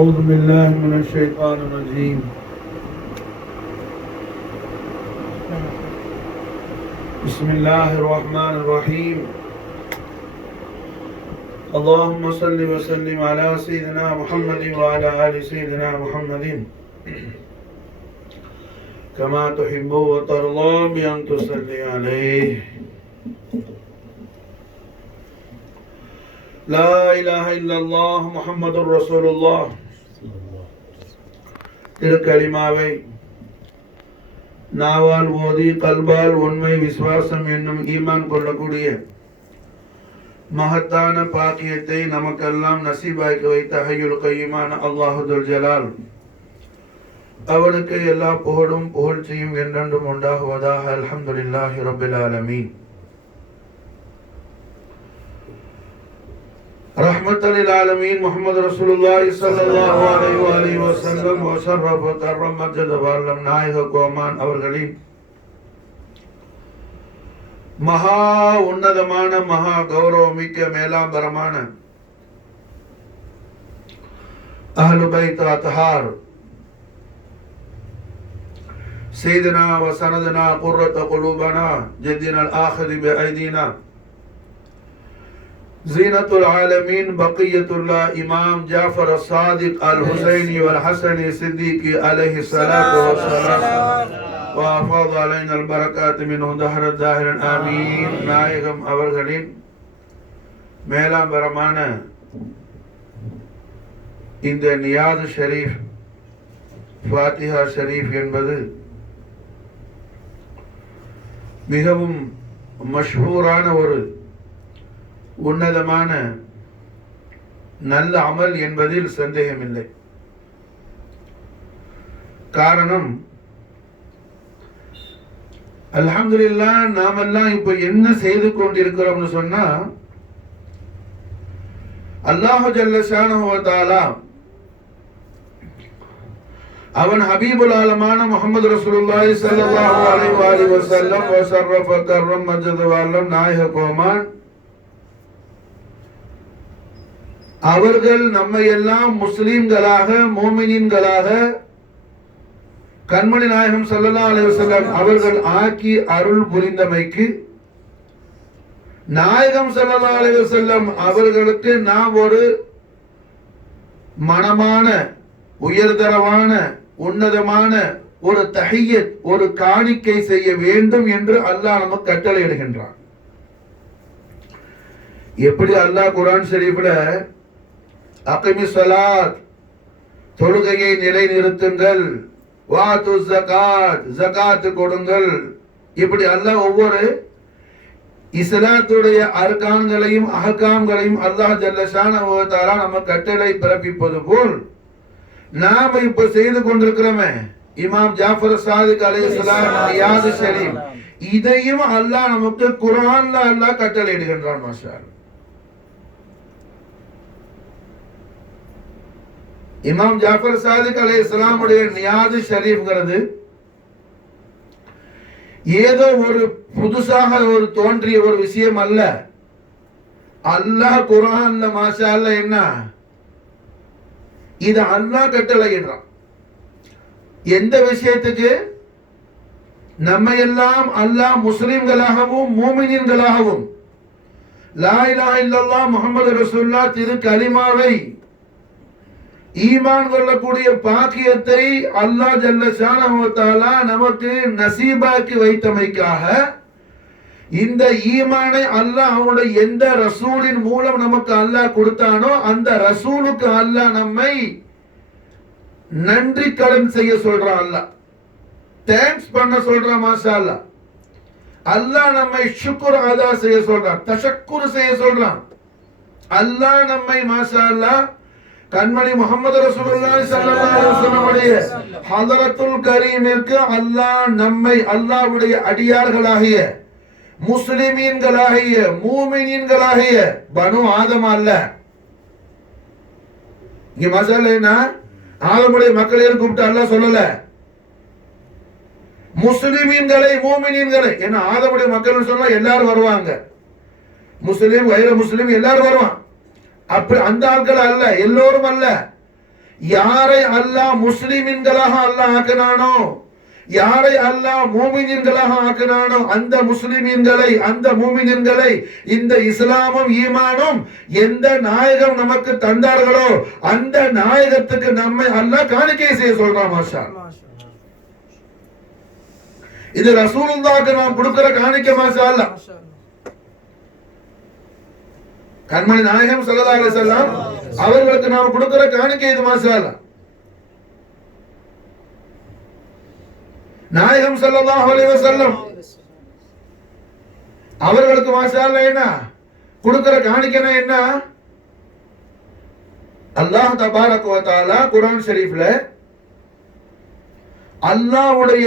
أعوذ بالله من الشيطان الرجيم بسم الله الرحمن الرحيم اللهم صل وسلم على سيدنا محمد وعلى آل سيدنا محمد كما تحب وترضى بأن تصلي عليه لا إله إلا الله محمد رسول الله திருக்கலிமாவை நாவால் ஓதி கல்பால் உண்மை விசுவாசம் என்னும் ஈமான் கொள்ளக்கூடிய மகத்தான பாக்கியத்தை நமக்கெல்லாம் நசீபாக்கி வைத்த ஹய்யுல் கய்யூமான அல்லாஹு துல் ஜலால் அவனுக்கு எல்லா புகழும் புகழ்ச்சியும் என்றென்றும் உண்டாகுவதாக. அல்ஹம்துலில்லாஹி ரப்பில் ஆலமீன். ரஹ்மத்தல் லில் ஆலமீன் முஹம்மது ரசூலுல்லாஹி ஸல்லல்லாஹு அலைஹி வஸல்லம் வஷரஃப கர்ரம் மஜ்ஜத வல்லம் நாயக கோமான் அவர்களின் மகா உன்னதமான மகா கௌரவமிக்க மேலாம்பரமான அஹ்லு பைத் அத்ஹார் சையதுனா வ சனதுனா குர்ரத குலூபனா ஜத்தினல் ஆஹிரி பிஐதீனா ज़ीनतुल आलमीन बक़ियतुल्लाह इमाम जाफर सादिक अल हुसैनी वल हसनी सिद्दीकी अलैहि सलातु वस्सलाम व अफ़ाद अलैना अल बरकात मिनहु दहर दाहिरन आमीन. நாயகம் அவர்களின் மேலாம்பரமான இந்த நியாது ஷரீஃப் ஃபாத்திஹா ஷரீஃப் என்பது மிகவும் மஷ்ஹூரான ஒரு உன்னதமான நல்ல அமல் என்பதில் சந்தேகமில்லை. காரணம், அல்ஹம்துலில்லாஹ் நாமெல்லாம் இப்ப என்ன செய்து கொண்டிருக்கிறோம்னு சொன்னா, அல்லாஹு ஜல்ல ஷானஹு வ தஆலா அவன் ஹபீபுல் ஆலமான முஹம்மது ரசூலுல்லாஹி ஸல்லல்லாஹு அலைஹி வஸல்லம் வ ஷர்ரஃப கர்ரம் மஜ்ஜத வல்லம் நாயக கோமான் அவர்கள் நம்மை எல்லாம் முஸ்லிம்களாக மோமினீன்களாக கண்மணி நாயகம் ஸல்லல்லாஹு அலைஹி வஸல்லம் அவர்கள் ஆக்கி அருள் புரிந்தமைக்கு நாயகம் ஸல்லல்லாஹு அலைஹி வஸல்லம் அவர்களுக்கு நாம் ஒரு மனமான உயர்தரமான உன்னதமான ஒரு தஹியத் ஒரு காணிக்கை செய்ய வேண்டும் என்று அல்லாஹ் நமக்கு கட்டளையிடுகின்றான். எப்படி அல்லாஹ் குர்ஆன் ஷரீஃப்ல அகிமி ஸலாத் தொழுகையை நிலைநிறுத்துங்கள், வாத்து ஸகாத் ஜகாத் கொடுங்கள், இப்படி அல்லாஹ் ஒவ்வொரு இஸ்லாத்துடைய அர்கான்களையும் அஹ்காம்களையும் அல்லாஹ் ஜல்ல ஷானஹு வ தஆலா நம்ம கட்டளை பிறப்பிப்பது போல் நாம இப்ப செய்து கொண்டிருக்கிறோமே இமாம் ஜாஃபர் சாதிக் அலைஹிஸ்ஸலாம் நியாது ஷரீஃப், இதையும் அல்லாஹ் நமக்கு குர்ஆன்ல அல்லாஹ் கட்டளை இடுகின்றான். மாஷா அல்லாஹ். இமாம் ஜாஃபர் சாதிக் அலைஹிஸ்ஸலாம் உடைய நியாது ஷரீஃப்ங்கிறது ஏதோ ஒரு புதுசாக ஒரு தோன்றிய ஒரு விஷயம் அல்ல. அல்லாஹ் குர்ஆன்ல மாஷா அல்லாஹ் என்ன இது அல்லாஹ் கட்டளையிடுறான். எந்த விஷயத்துக்கு? நம்ம எல்லாம் அல்லாஹ் முஸ்லிம்களாகவும் மூமினீன்களாகவும் லா இலாஹ இல்லல்லாஹ் முஹம்மது ரசூலுல்லாஹ் திரு கலிமாவை ஈமான் கொள்ளக்கூடிய பாக்கியத்தை அல்லாஹ் ஜல்ல ஷானஹு வ தஆலா நமக்கு நசீபாக்கி வைத்தமைக்காக இந்த ஈமானை அல்லாஹ் அவனுடைய எந்த ரசூலின் மூலம் நமக்கு அல்லாஹ் கொடுத்தானோ அந்த ரசூலுக்கு அல்லாஹ் நம்மை நன்றி கடன் செய்ய சொல்றான். அல்லாஹ் தேங்க்ஸ் பண்ண சொல்றான். மாஷா அல்லாஹ். அல்லாஹ் நம்மை ஷுக்ர் அதா செய்ய சொல்றான், தஷக்குர் செய்ய சொல்றான். அல்லாஹ் நம்மை மாஷா அல்லாஹ் கண்மணி முஹம்மது ரசூலுல்லாஹி ஸல்லல்லாஹு அலைஹி வஸல்லம் உடைய ஹதரத்துல் கரீமிற்கு அல்லாஹ் நம்மை அல்லாஹ்வுடைய அடியார்களாகிய முஸ்லிமீன்களாகிய மூமினீன்களாகிய பனு ஆதம் அல்ல. இங்க மசாலா என்ன? ஆதமுடைய மக்களையும் கூப்பிட்டு அல்லாஹ் சொல்லல, முஸ்லிமீன்களை மூமினீன்களை. ஏன்னா ஆதமுடைய மக்கள் சொன்னா எல்லாரும் வருவாங்க, முஸ்லிம் வைர முஸ்லிம் எல்லாரும் வருவான். அப்படி அந்த ஆட்கள் அல்ல, எல்லோரும் அல்ல. யாரை அல்லாஹ் முஸ்லிம்களாக அல்லாஹ் ஆக்கினானோ, யாரை அல்லாஹ் மூமின்களாக ஆக்கினானோ அந்த முஸ்லிம்களை, அந்த மூமின்களை இந்த இஸ்லாமும் ஈமானும் எந்த நாயகம் நமக்கு தந்தார்களோ அந்த நாயகத்துக்கு நம்மை அல்லாஹ் காணிக்கை செய்ய சொல்றான். மாஷா அல்லாஹ். இது ரசூலுல்லாஹ்க்கு நாம் கொடுக்கிற காணிக்கை. மாஷா அல்லாஹ். கண்மணி நாயகம் ஸல்லல்லாஹு அலைஹி வஸல்லம் அவர்களுக்கு நாம் கொடுக்கிற காணிக்கை இது. மாஷா அல்லாஹ். நாயகம் ஸல்லல்லாஹு அலைஹி வஸல்லம் அவர்களுக்கு மாஷா அல்லாஹ் என்ன கொடுக்கிற காணிக்கைனா என்ன? அல்லாஹ் தபாரக வ தஆலா குர்ஆன் ஷரீஃப்ல அல்லாஹ்வுடைய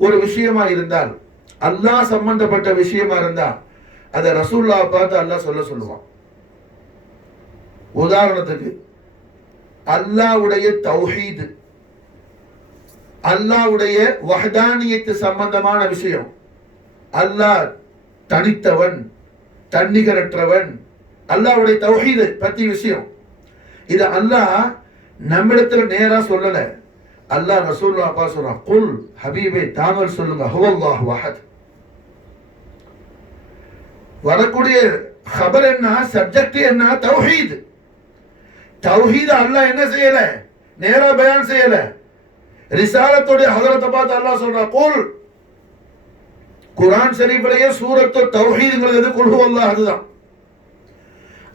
ஒரு விஷயமா இருந்தால், அல்லாஹ் சம்பந்தப்பட்ட விஷயமா இருந்தா அதை ரசூலுல்லாஹ் பார்த்து அல்லாஹ் சொல்லுவான். உதாரணத்துக்கு அல்லாஹ்வுடைய தௌஹீத், அல்லாஹ்வுடைய வஹ்தானியத்து சம்பந்தமான விஷயம், அல்லாஹ் தனித்தவன், தன்னிகரற்றவன், அல்லாஹ்வுடைய தௌஹீத் பத்தி விஷயம், இது அல்லாஹ் நம்மிடத்துல நேரா சொல்லல. அல்லாஹ் ரசூலுல்லாஹ் பார்த்து சொல்றான், குல் ஹபீபே தாங்கள் சொல்லுங்க, ஹுவல்லாஹு அஹத். வரக்கூடிய खबर என்ன, சப்ஜெக்ட் என்ன? தௌஹீத். தௌஹீத் அல்லாஹ் என்ன செய்யல? நேரா பயான் செய்யல. ரிசாலத்துடைய ஹஜரத் பார்த்து அல்லாஹ் சொல்றான், குல். குர்ஆன் ஷரீஃபிலேயே சூரத்து தௌஹீத்ங்கிறது குல் ஹுவல்லாஹ் அதுதான்.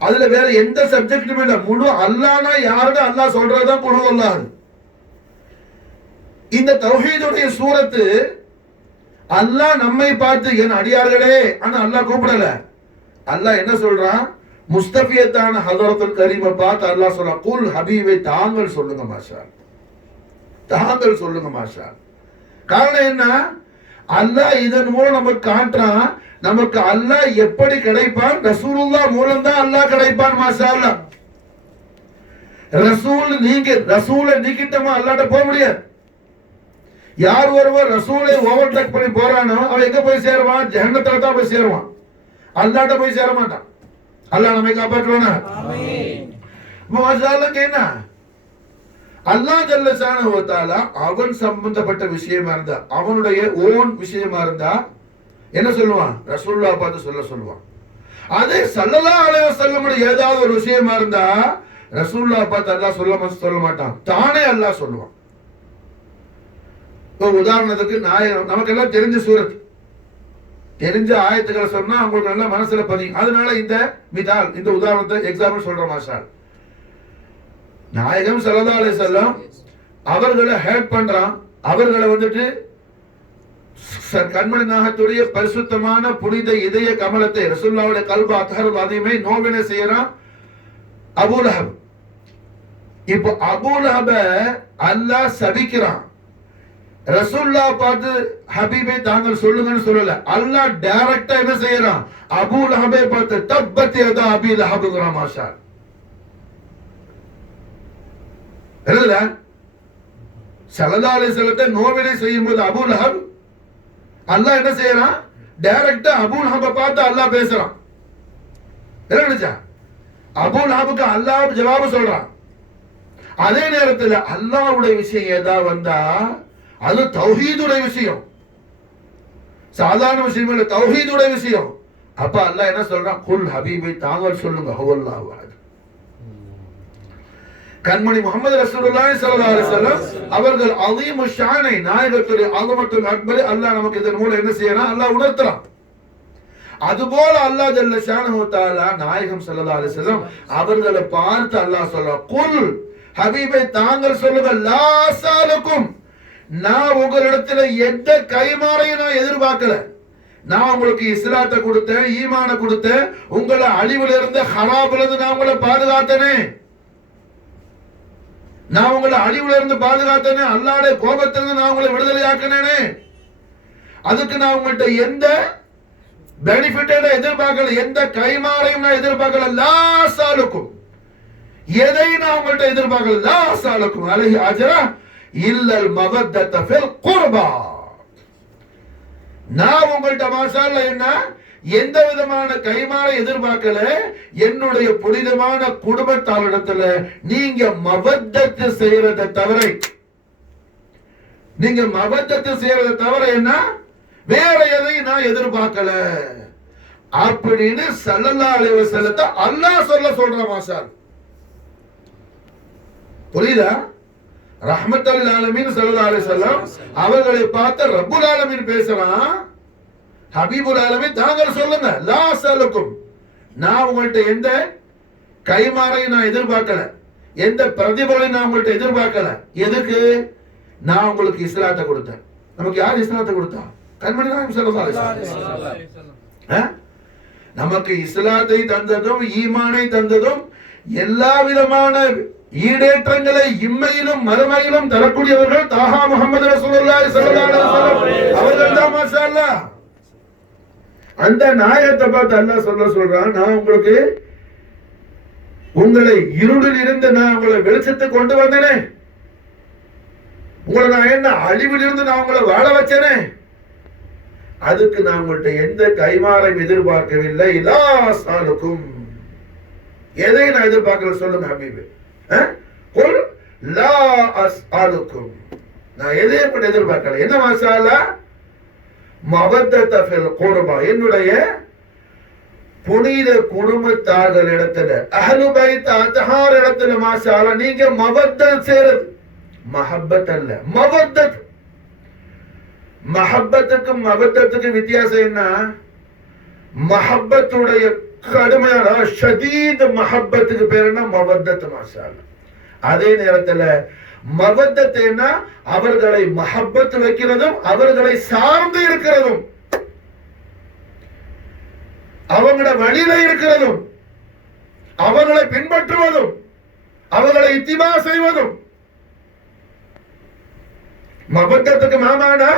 அதுல வேற எந்த சப்ஜெக்டும் இல்ல. முழு அல்லாஹ்னா யாருன்னு அல்லாஹ் சொல்றதுதான் குல் ஹுவல்லாஹ். இந்த தௌஹீதுடைய சூரத்து அல்லாஹ் நம்மை பார்த்து என் அடியார்களே ஆனா அல்லாஹ் கூப்பிடல. அல்லாஹ் என்ன சொல்றான்? முஸ்தபியத்தான ஹஜரத்துல் கரீமை பார்த்து அல்லாஹ் சொல்றான், குல் ஹபீபே தாங்கள் சொல்லுங்க. மாஷா தாங்கள் சொல்லுங்க. மாஷா. காரணம் என்ன? அல்லாஹ் இதன் மூலம் நமக்கு காட்டுறான், நமக்கு அல்லாஹ் எப்படி கிடைப்பான்? ரசூலுல்லாஹ் மூலம் தான் அல்லாஹ் கிடைப்பான். மாஷா அல்லாஹ். ரசூலை நீக்கிட்டமா அல்லாஹ்ட்ட போக முடியாது. யார் ஒருவர் ரசூலை ஓவர்டேக் பண்ணி போறானோ அவன் எங்க போய் சேருவான்? ஜஹன்னத்துல தான் போய் சேருவான். அல்லாஹ்ட்ட போய் சேர மாட்டான். அல்லாஹ் நம்மை காப்பாற்றுவானா? ஆமீன். மாஷா அல்லாஹ். என்ன அல்லாஹ் ஜல்ல ஷானஹு வ தஆலா அவன் சம்பந்தப்பட்ட விஷயமா இருந்தா, அவனுடைய ஓன் விஷயமா இருந்தா என்ன சொல்லுவான்? ரசூலுல்லாஹ் பார்த்து சொல்லுவான். அதே ஸல்லல்லாஹு அலைஹி வஸல்லம் ஏதாவது ஒரு விஷயமா இருந்தா ரசூலுல்லாஹ் பார்த்து அல்லாஹ் சொல்ல மாட்டான், தானே அல்லாஹ் சொல்லுவான். உதாரணத்துக்கு நாயகம் நமக்கு எல்லாம் தெரிஞ்ச சூரத், தெரிஞ்ச ஆயத்துக்களை சொன்னா அவங்களுக்கு நல்லா மனசுல பதியும். அதனால இந்த மிதால், இந்த உதாரணத்தை எக்ஸாம்பிள் சொல்ற. மாஷா நாயகம் ஸல்லல்லாஹு அலைஹி வஸல்லம் அவர்களை ஹேட் பண்றான். அவர்களை வந்துட்டு கண்மணி நாகத்துடைய பரிசுத்தமான புனித இதய கமலத்தை ரசூலுல்லாஹ்வுடைய கல்ப அத்ஹர் அதிமை நோவினை செய்யறான் அபூ லஹப். இப்போ அபூ லஹப அல்லாஹ் சபிக்கிறான். ரசூலுல்லாஹ் பார்த்து ஹபீபே தாங்கள் சொல்லுங்கன்னு சொல்லல. அல்லாஹ் டைரக்டா என்ன செய்யறான்? அபூ லஹபை பார்த்து தப்பத் யதா அபீ லஹப்ங்கிறான். மாஷா எழுதுல ஸல்லல்லாஹு அலைஹி வஸல்லம் நோவினை செய்யும் போது அபூ லஹப் அல்லாஹ் என்ன செய்யறான்? டைரக்டா அபூ லஹபை பார்த்து அல்லாஹ் பேசுறான். என்ன அபூ லஹபுக்கு அல்லாஹ் ஜவாப் சொல்றான். அதே நேரத்தில் அல்லாஹ்வுடைய விஷயம் ஏதா வந்தா அது தௌஹீதுடைய விஷயம், சாதாரண விஷயம் இல்ல, தௌஹீதுடைய விஷயம். அப்ப அல்லாஹ் என்ன சொல்றான்? குல் ஹபீபை தாங்கள் சொல்லுங்க, ஹுவல்லாஹு அஹத். கண்மணி முஹம்மது ரசூலுல்லாஹி ஸல்லல்லாஹு அலைஹி வஸல்லம் அவர்கள் அஸீமு ஷானை, நாயகத்துடைய அஸமத்துல் அக்பர் அல்லாஹ் நமக்கு இதன் மூலம் என்ன செய்யறான்? அல்லாஹ் உணர்த்துறான். அதுபோல அல்லாஹ் ஜல்ல ஷானஹு வ தஆலா நாயகம் ஸல்லல்லாஹு அலைஹி வஸல்லம் அவர்களை பார்த்து அல்லாஹ் சொல்றான், குல் ஹபீபை தாங்கள் சொல்லுங்க, லா ஸாலுக்கும், நான் உங்களிடத்துல எந்த கைமாறையும் நான் எதிர்பார்க்கல. நான் உங்களுக்கு இஸ்லாத்தை கொடுத்தேன், ஈமான கொடுத்தேன், உங்களை அழிவுல இருந்து ஹராபுல இருந்து நான் உங்களை பாதுகாத்தனே. நான் உங்களை அழிவுல இருந்து பாதுகாத்தனே, அல்லாஹ்வுடைய கோபத்திலிருந்து நான் உங்களை விடுதலையாக்கினேனே. அதுக்கு நான் உங்கள்கிட்ட எந்த பெனிஃபிட்டை எதிர்பார்க்கல, எந்த கைமாறையும் நான் எதிர்பார்க்கல. லா ஸாலுக்கும், எதை நான் உங்கள்கிட்ட எதிர்பார்க்கல. லா ஸாலுக்கும் அலைஹி அஜ்ரா இல்லல் மவத்தத ஃபில் குர்பா. நான் உங்கள்கிட்ட மாஷா அல்லாஹ் என்ன எந்த விதமான கைமாற எதிர்பார்க்கல. என்னுடைய புனிதமான குடும்பத்தாரிடத்துல நீங்க மவத்தத்து செய்யறதை தவிர, நீங்க மவத்தத்து செய்யறதை தவிர என்ன வேற எதையும் நான் எதிர்பார்க்கல அப்படின்னு ஸல்லல்லாஹு அலைஹி வஸல்லத்தை அல்லாஹ் சொல்ற மாஷால். புரியுதா? ரஹ்மத்துல் ஆலமீன் ஸல்லல்லாஹு அலைஹி வஸல்லம் அவர்களை பார்த்து ரப்புல் ஆலமீன் பேசுறான். ஹபீபுல் ஆலமீன் தாங்கள் சொல்லுங்க, லா அஸ்அலுக்கும், நான் உங்கள்ட்ட எந்த கைமாறையும் நான் எதிர்பார்க்கல, எந்த பிரதிபலனையும் நான் உங்கள்ட்ட எதிர்பார்க்கல. எதுக்கு? நான் உங்களுக்கு இஸ்லாத்தை கொடுத்தேன். நமக்கு யார் இஸ்லாத்தை கொடுத்தா? கண்மணி நாயகம் ஸல்லல்லாஹு அலைஹி வஸல்லம். நமக்கு இஸ்லாத்தை தந்ததும் ஈமானை தந்ததும் எல்லா விதமான ஈடேற்றங்களை இம்மையிலும் மறுமையிலும் தரக்கூடியவர்கள் தாஹா முஹம்மது ரசூலுல்லாஹி ஸல்லல்லாஹு அலைஹி வஸல்லம் அவர்கள் தான். மாஷா அல்லாஹ். அந்த நாயகத்தை பார்த்து அல்லாஹ் சொல்றான், நான் உங்களுக்கு உங்களை இருளில் இருந்து நான் உங்களை வெளிச்சத்துக்கு கொண்டு வந்தேனே, உங்களை நான் என்ன அழிவில் இருந்து நான் உங்களை வாழ வச்சேனே, அதுக்கு நான் உங்கள்கிட்ட எந்த கைமாறையும் எதிர்பார்க்கவில்லை. லா அஸ்அலுக்கும், எதை நான் எதிர்பார்க்கல சொல்லுங்க ஹபீபே. குல் லா அஸ்அலுக்கும், நான் எதையும் கூட எதிர்பார்க்கல. என்ன மசாலா? மவத்தத ஃபில் குர்பா, என்னுடைய புனித குடும்பத்தார்கள் இடத்துல, அஹ்லு பைத் அத்ஹார் இடத்துல மாஷாஅல்லா நீங்க மவத்தத் செய்றது, மஹப்பத் அல்ல மவத்தத். மஹப்பத்துக்கும் மவத்தத்துக்கும் வித்தியாசம் என்ன? மஹப்பத்துடைய கடுமையான ஷதீத் மஹப்பத்துக்கு பேர் என்ன? மவத்தத் மாஷாஅல்லா. அதே நேரத்துல மவத்தத் என்ன? அவர்களை மஹப்பத் வைக்கிறதும் அவர்களை சார்ந்து இருக்கிறதும் அவங்கள வழியில இருக்கிறதும் அவர்களை பின்பற்றுவதும் அவர்களை இத்திபா செய்வதும். மவத்தத்துக்கு மாமானா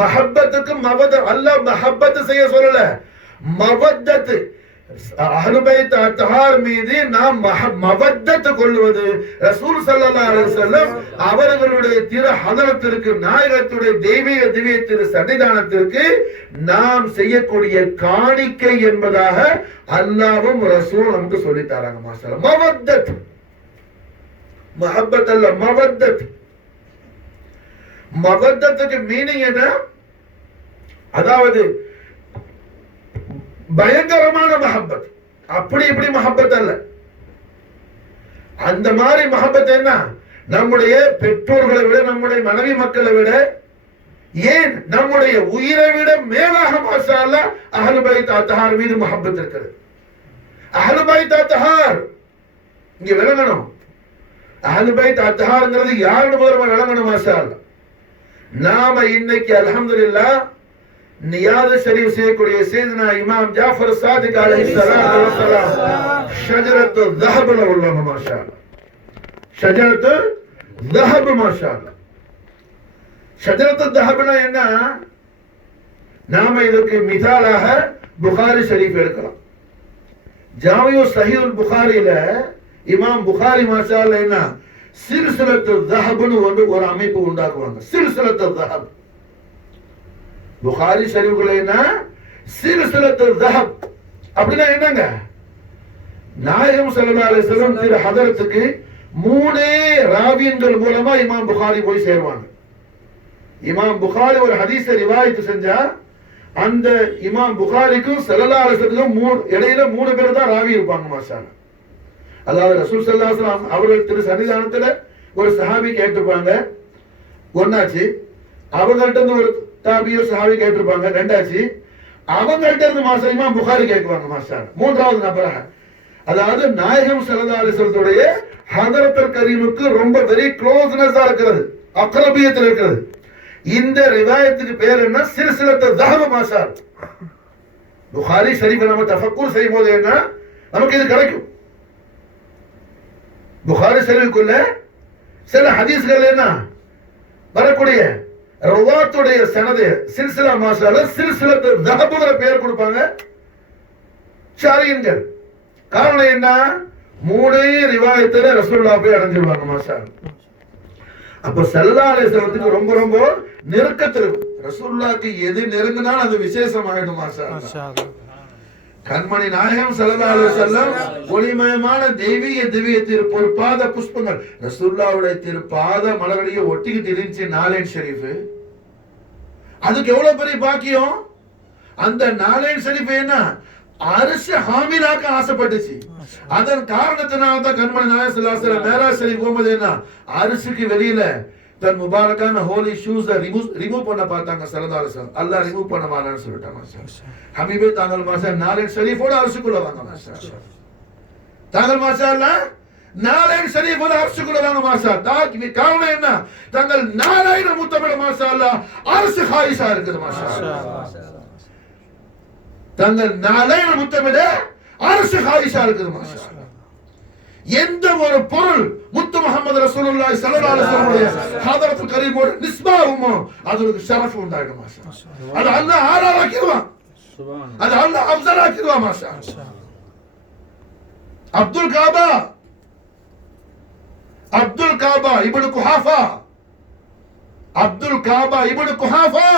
மஹப்பத்துக்கு மவத்தத். அல்லாஹ் மஹப்பத் செய்ய சொல்லல, மவத்தத். அஹ்லு பைத் அத்ஹார் மீது நாம் மவத்தத் கொள்வது ரசூல் ஸல்லல்லாஹு அலைஹி வஸல்லம் அவர்களுடைய திரு ஹதரத்திற்கு, நாயகத்துடைய தெய்வீக திவ்ய திரு சன்னிதானத்திற்கு நாம் செய்யக்கூடிய காணிக்கை என்பதாக அல்லாஹ்வும் ரசூல் நமக்கு சொல்லி தராங்க. மாஷாஅல்லாஹ். மவத்தத், மஹப்பத் அல்ல, மவத்தத். மவத்தத்துக்கு மீனிங் என்ன? அதாவது பயங்கரமான மஹப்பத், அப்படி இப்படி மஹப்பத் அல்ல. அந்த மாதிரி மஹப்பத் என்ன? நம்முடைய பெற்றோர்களை விட, நம்முடைய மனைவி மக்களை விட, ஏன் நம்முடைய உயிரை விட மேலாக மாஷா அல்லாஹ் அஹ்லு பைத் அத்ஹார் மீது மஹப்பத் இருக்கிறது. அஹ்லு பைத் அத்ஹார் இங்க விளங்கணும். அஹ்லு பைத் அத்ஹார்ங்கிறது யாருன்னு முதல்ல விளங்கணும். மாஷா அல்லாஹ். நாம இன்னைக்கு அல்ஹம்துலில்லாஹ் நியாத் ஷரீஃப் செய்யக்கூடிய சையதுனா இமாம் ஜாஃபர் சாதிக் அலைஹிஸ்ஸலாத்து வஸ்ஸலாம் ஷஜரத்து ذهبல உள்ளவங்க. மாஷா அல்லாஹ். ஷஜரத்து ذهب மாஷா அல்லாஹ். ஷஜரத்து ذهبனா என்ன? நாம இதுக்கு மிசாலாக புகாரி ஷரீஃப் எடுக்கலாம். ஜாமிஉ ஸஹீஹுல் புகாரில இமாம் புகாரி மாஷா அல்லாஹ் என்ன சில்சிலத்து ذهبனு ஒரு அமைப்பு உண்டாக்குவாங்க. சில்சிலத்து ذهب புகாரி ஷரீஃப்ல என்ன? சில்சிலத்து ذهب அப்படினா என்னங்க? நாயகம் ஸல்லல்லாஹு அலைஹி வஸல்லம் திரு ஹதரத்துக்கு மூணே ராவியன்கள் மூலமா இமாம் புகாரி போய் சேருவாங்க. இமாம் புகாரி ஒரு ஹதீஸை ரிவாயத் செஞ்சா அந்த இமாம் புகாரிக்கும் ஸல்லல்லாஹு அலைஹி வஸல்லம் இடையில மூணு பேர் தான் ராவி இருப்பாங்க. மாஷாஅல்லாஹ். அதாவது ரசூல் ஸல்லல்லாஹு அலைஹி வஸல்லம் அவர்கள் திரு சன்னிதானத்துல ஒரு சஹாபி கேட்டிருப்பாங்க, ஒன்னாச்சு. அவங்கள்ட்ட இருந்து ஒரு தாபியோ சஹாபி கேட்டிருப்பாங்க, ரெண்டாச்சு. அவங்கள்ட்ட இருந்து மாஷா இமாம் புகாரி கேட்குவாங்க. மாஷாஅல்லாஹ். மூன்றாவது நபராக, அதாவது நாயகம் ஸல்லல்லாஹு அலைஹி வஸல்லத்துடைய ஹதரத்துல் கரீமுக்கு ரொம்ப வெரி க்ளோஸ்னஸா இருக்கிறது, அக்ரபியத்தில் இருக்கிறது. இந்த ரிவாயத்துக்கு பேர் என்ன? சில்சிலத்து ذهب. மாஷாஅல்லாஹ். புகாரி ஷரீஃபை நம்ம தஃபக்குர் செய்யும் போது என்ன நமக்கு இது கிடைக்கும்? புகாரி ஷரீஃபுக்குள்ள சில ஹதீஸ்கள் என்ன வரக்கூடிய ரவாத்துடைய சனது சில்சிலா. மாஷாஅல்லாஹ். சில்சிலத்து ذهبங்கற பேர் கொடுப்பாங்க ஷாரியன்கள். காரணம் என்ன? மூணே ரிவாயத்துல ரசூலுல்லாஹ் போய் அடைஞ்சிருவாங்க. மாஷாஅல்லாஹ். அப்ப ஸல்லல்லாஹு அலைஹி வஸல்லத்துக்கு ரொம்ப ரொம்ப நெருக்கத்தில் ரசூலுல்லாஹ்க்கு எது நெருங்கினாலும் அது விசேஷம் ஆயிடும். மாஷா அல்லாஹ். கண்மணி நாயகம் ஸல்லல்லாஹு அலைஹி வஸல்லம் ஒளிமயமான தெய்வீக திவ்ய திருப்பாத புஷ்பங்கள் ரசூலுல்லாஹ்வுடைய திருப்பாத மலரடியை ஒட்டிக்கிட்டு இருந்துச்சு நாலேன் ஷரீஃப். அதுக்கு எவ்வளவு பெரிய பாக்கியம். அந்த நாலேன் ஷரீஃப் என்ன அரிசி ஹாமிலாக்க ஆசைப்பட்டுச்சு. அதன் காரணத்தினால தான் கண்மணி நாயகம் ஸல்லல்லாஹு அலைஹி வஸல்லம் மேராஜ் ஷரீஃப் போகும்போது என்ன அரிசிக்கு வெளியில தன் முபாரக்கான ஹோலி ஷூஸ் ரிமூவ் பண்ண பார்த்தாங்க ஸல்லல்லாஹு அலைஹி வஸல்லம். அல்லாஹ் ரிமூவ் பண்ண மாட்டான்னு சொல்லிட்டாங்க. ஹபீபே தாங்கள் மாஷா நாலேன் ஷரீஃபோட அரிசிக்குள்ள வாங்க மாஷா. தாங்கள் மாஷா அல்லாஹ் நாலேன் ஷரீஃபோட அரிசிக்குள்ள வாங்க மாஷா. தாக்கி காரணம் என்ன தாங்கள் நாராயண முத்தமிழ மாஷா அல்லாஹ் அரிசி ஹாயிஷா இருக்குது மாஷா. தங்கள் நாராயண முத்தமிழ அரிசி ஹாயிஷா இருக்குது மாஷா. எந்த ஒரு பொருள் முத்து முஹம்மது ரசூலுல்லாஹி ஸல்லல்லாஹு அலைஹி வஸல்லம் ஹதரத்துல் கரீமோட நிஸ்பாவுமோ அதுக்கு ஷரஃப் உண்டாயிடும் மாஷா. அது அல்லாஹ் ஆராக்கிடுவான். சுப்ஹானல்லாஹ். அது அல்லாஹ் அஃஸலாக்கிடுவான் மாஷா. அப்துல் காபா இப்னு குஹாஃபா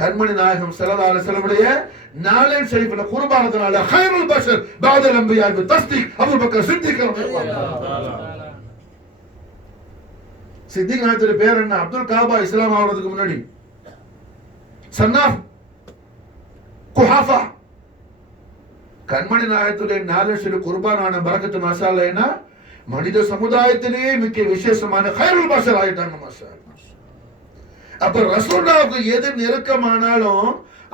கண்மணி நாயகம் ஸல்லல்லாஹு அலைஹி வஸல்லம் நாலேன் ஷரீஃப்ல குர்பானதுனால கைருல் பஷர் பஅதல் அன்பியா பி தஸ்தீக் அபூபக்கர் சித்திக் சித்திக் நாயகத்துடைய பேர் என்ன அப்துல் காபா இஸ்லாம் ஆவறதுக்கு முன்னாடி சன்னாஃப் குஹாஃபா கண்மணி நாயகத்துடைய நாலேன் ஷரீஃப் குர்பானான பரக்கத்து மாஷா அல்லாஹ் என்ன மனித சமுதாயத்திலேயே மிக விசேஷமான கைருல் பஷர் ஆயிட்டாங்க மாஷா. அப்ப ரசூலுல்லாஹ்வுக்கு எது நெருக்கமானாலும்